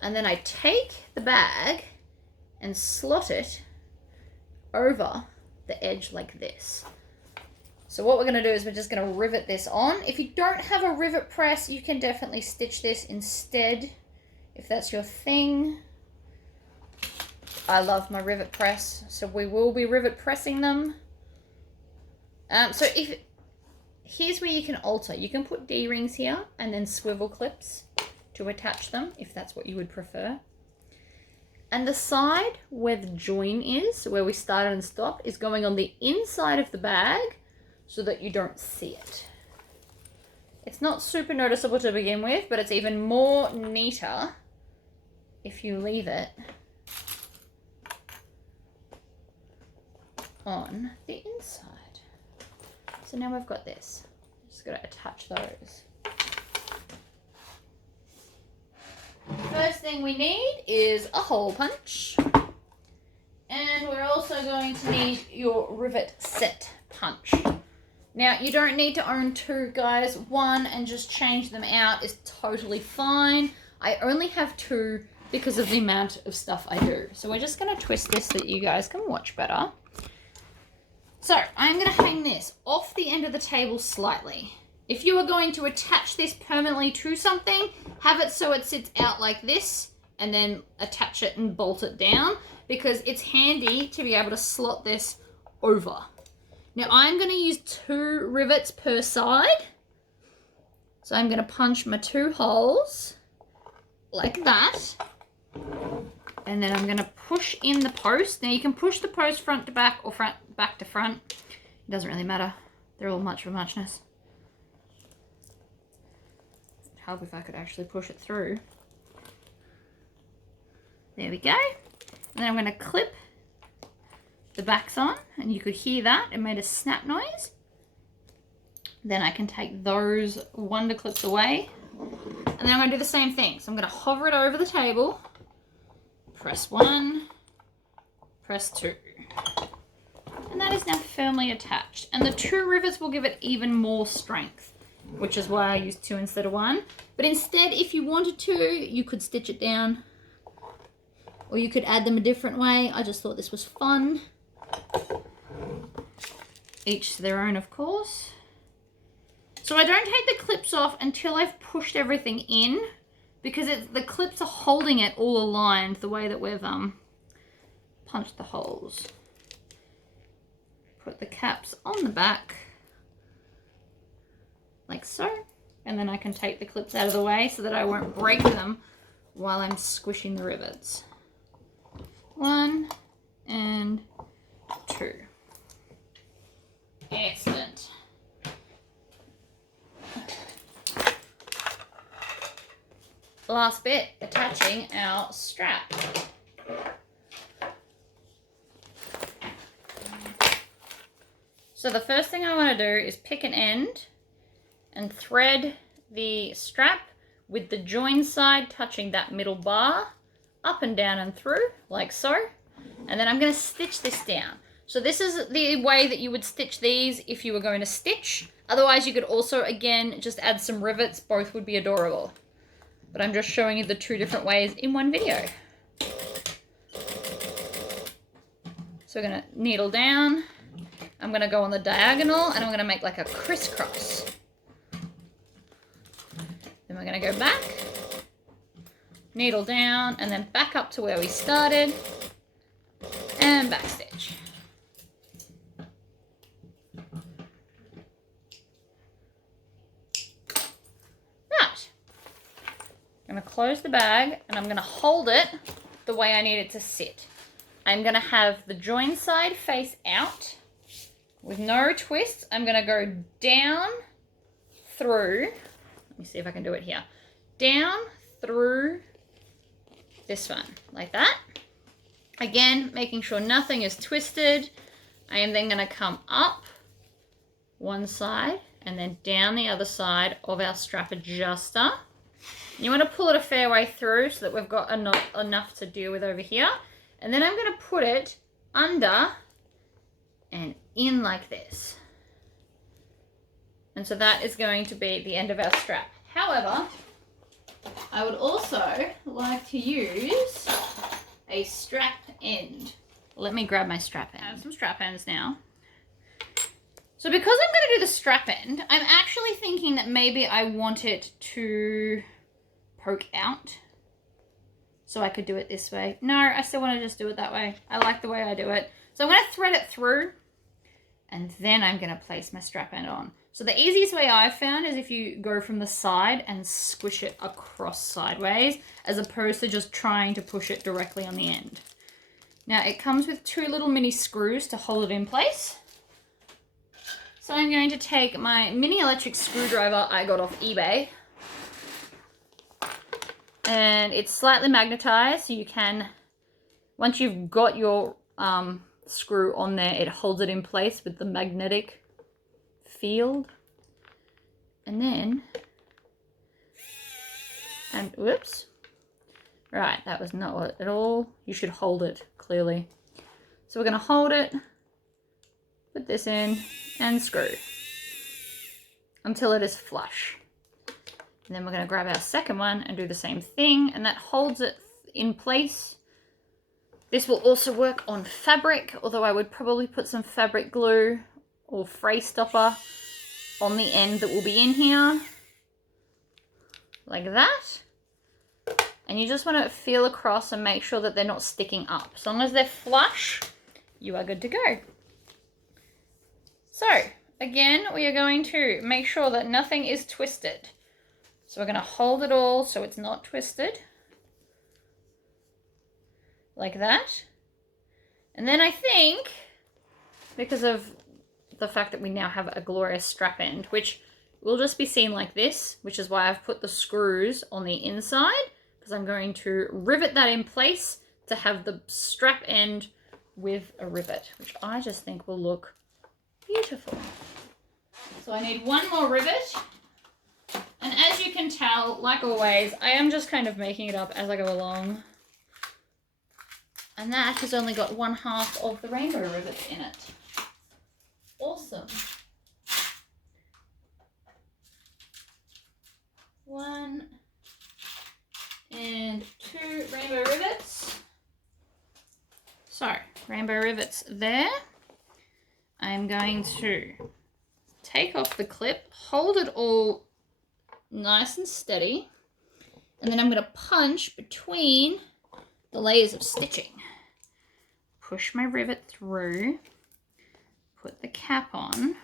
And then I take the bag and slot it over the edge like this. So what we're going to do is we're just going to rivet this on. If you don't have a rivet press, you can definitely stitch this instead, if that's your thing. I love my rivet press, so we will be rivet pressing them. Here's where you can alter. You can put D-rings here and then swivel clips to attach them if that's what you would prefer. And the side where the join is, where we started and stopped, is going on the inside of the bag so that you don't see it. It's not super noticeable to begin with, but it's even more neater if you leave it on the inside. So now we've got this. Just got to attach those. First thing we need is a hole punch. And we're also going to need your rivet set punch. Now, you don't need to own two, guys. One and just change them out is totally fine. I only have two because of the amount of stuff I do. So we're just going to twist this so that you guys can watch better. So I'm going to hang this off the end of the table slightly. If you are going to attach this permanently to something, have it so it sits out like this and then attach it and bolt it down, because it's handy to be able to slot this over. Now I'm going to use 2 rivets per side. So I'm going to punch my 2 holes like that. And then I'm going to push in the post. Now you can push the post front to back or back to front. It doesn't really matter. They're all much for muchness. It'd help if I could actually push it through. There we go. And then I'm going to clip the backs on, and you could hear that. It made a snap noise. Then I can take those wonder clips away. And then I'm going to do the same thing. So I'm going to hover it over the table. Press 1. Press 2. And that is now firmly attached. And the 2 rivets will give it even more strength, which is why I used 2 instead of 1. But instead, if you wanted to, you could stitch it down. Or you could add them a different way. I just thought this was fun. Each to their own, of course. So I don't take the clips off until I've pushed everything in, because the clips are holding it all aligned the way that we've punched the holes. Put the caps on the back, like so. And then I can take the clips out of the way so that I won't break them while I'm squishing the rivets. 1 and 2. Excellent. Last bit, attaching our strap. So the first thing I want to do is pick an end and thread the strap with the join side touching that middle bar up and down and through, like so. And then I'm going to stitch this down. So this is the way that you would stitch these if you were going to stitch. Otherwise, you could also, again, just add some rivets. Both would be adorable. But I'm just showing you the 2 different ways in one video. So we're going to needle down. I'm going to go on the diagonal and I'm going to make like a crisscross. Then we're going to go back, needle down, and then back up to where we started, and back stitch. Right. I'm going to close the bag and I'm going to hold it the way I need it to sit. I'm going to have the join side face out with no twists. I'm going to go down through, let me see if I can do it here, down through this one, like that. Again, making sure nothing is twisted. I am then going to come up one side and then down the other side of our strap adjuster. You want to pull it a fair way through so that we've got enough to deal with over here. And then I'm going to put it under and in like this. And so that is going to be the end of our strap. However, I would also like to use a strap end. Let me grab my strap end. I have some strap ends now. So because I'm going to do the strap end, I'm actually thinking that maybe I want it to poke out. So I could do it this way. No, I still want to just do it that way. I like the way I do it. So I'm going to thread it through and then I'm going to place my strap end on. So the easiest way I've found is if you go from the side and squish it across sideways, as opposed to just trying to push it directly on the end. Now it comes with 2 little mini screws to hold it in place. So I'm going to take my mini electric screwdriver I got off eBay. And it's slightly magnetized, so you can, once you've got your screw on there. It holds it in place with the magnetic field. And then, and whoops. Right, that was not what at all. You should hold it, clearly. So we're going to hold it, put this in, and screw until it is flush. And then we're going to grab our second one and do the same thing, and that holds it in place. This will also work on fabric, although I would probably put some fabric glue or fray stopper on the end that will be in here, like that. And you just want to feel across and make sure that they're not sticking up. As long as they're flush, you are good to go. So, again, we are going to make sure that nothing is twisted. So we're going to hold it all so it's not twisted. Like that. And then I think, because of the fact that we now have a glorious strap end, which will just be seen like this, which is why I've put the screws on the inside, because I'm going to rivet that in place to have the strap end with a rivet, which I just think will look beautiful. So I need one more rivet. And as you can tell, like always, I am just kind of making it up as I go along. And that has only got 1/2 of the rainbow rivets in it. Awesome. 1 and 2 rainbow rivets. So, rainbow rivets there. I'm going to take off the clip, hold it all nice and steady, and then I'm going to punch between the layers of stitching. Push my rivet through, put the cap on,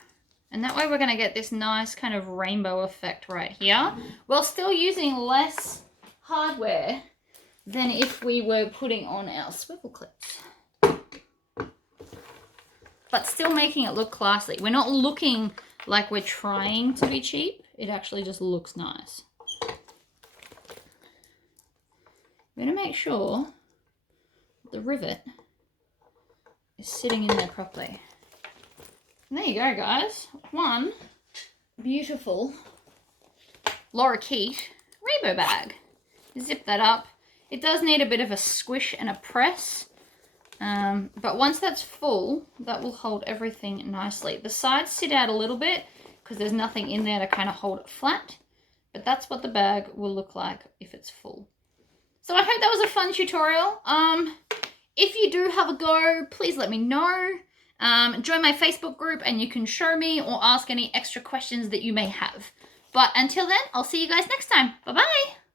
and that way we're going to get this nice kind of rainbow effect right here, while still using less hardware than if we were putting on our swivel clips. But still making it look classy. We're not looking like we're trying to be cheap. It actually just looks nice. I'm going to make sure the rivet is sitting in there properly. And there you go, guys. One beautiful Lorikeet rainbow bag. Zip that up. It does need a bit of a squish and a press. But once that's full, that will hold everything nicely. The sides sit out a little bit because there's nothing in there to kind of hold it flat. But that's what the bag will look like if it's full. So I hope that was a fun tutorial. If you do have a go, please let me know. Join my Facebook group and you can show me or ask any extra questions that you may have. But until then, I'll see you guys next time. Bye-bye.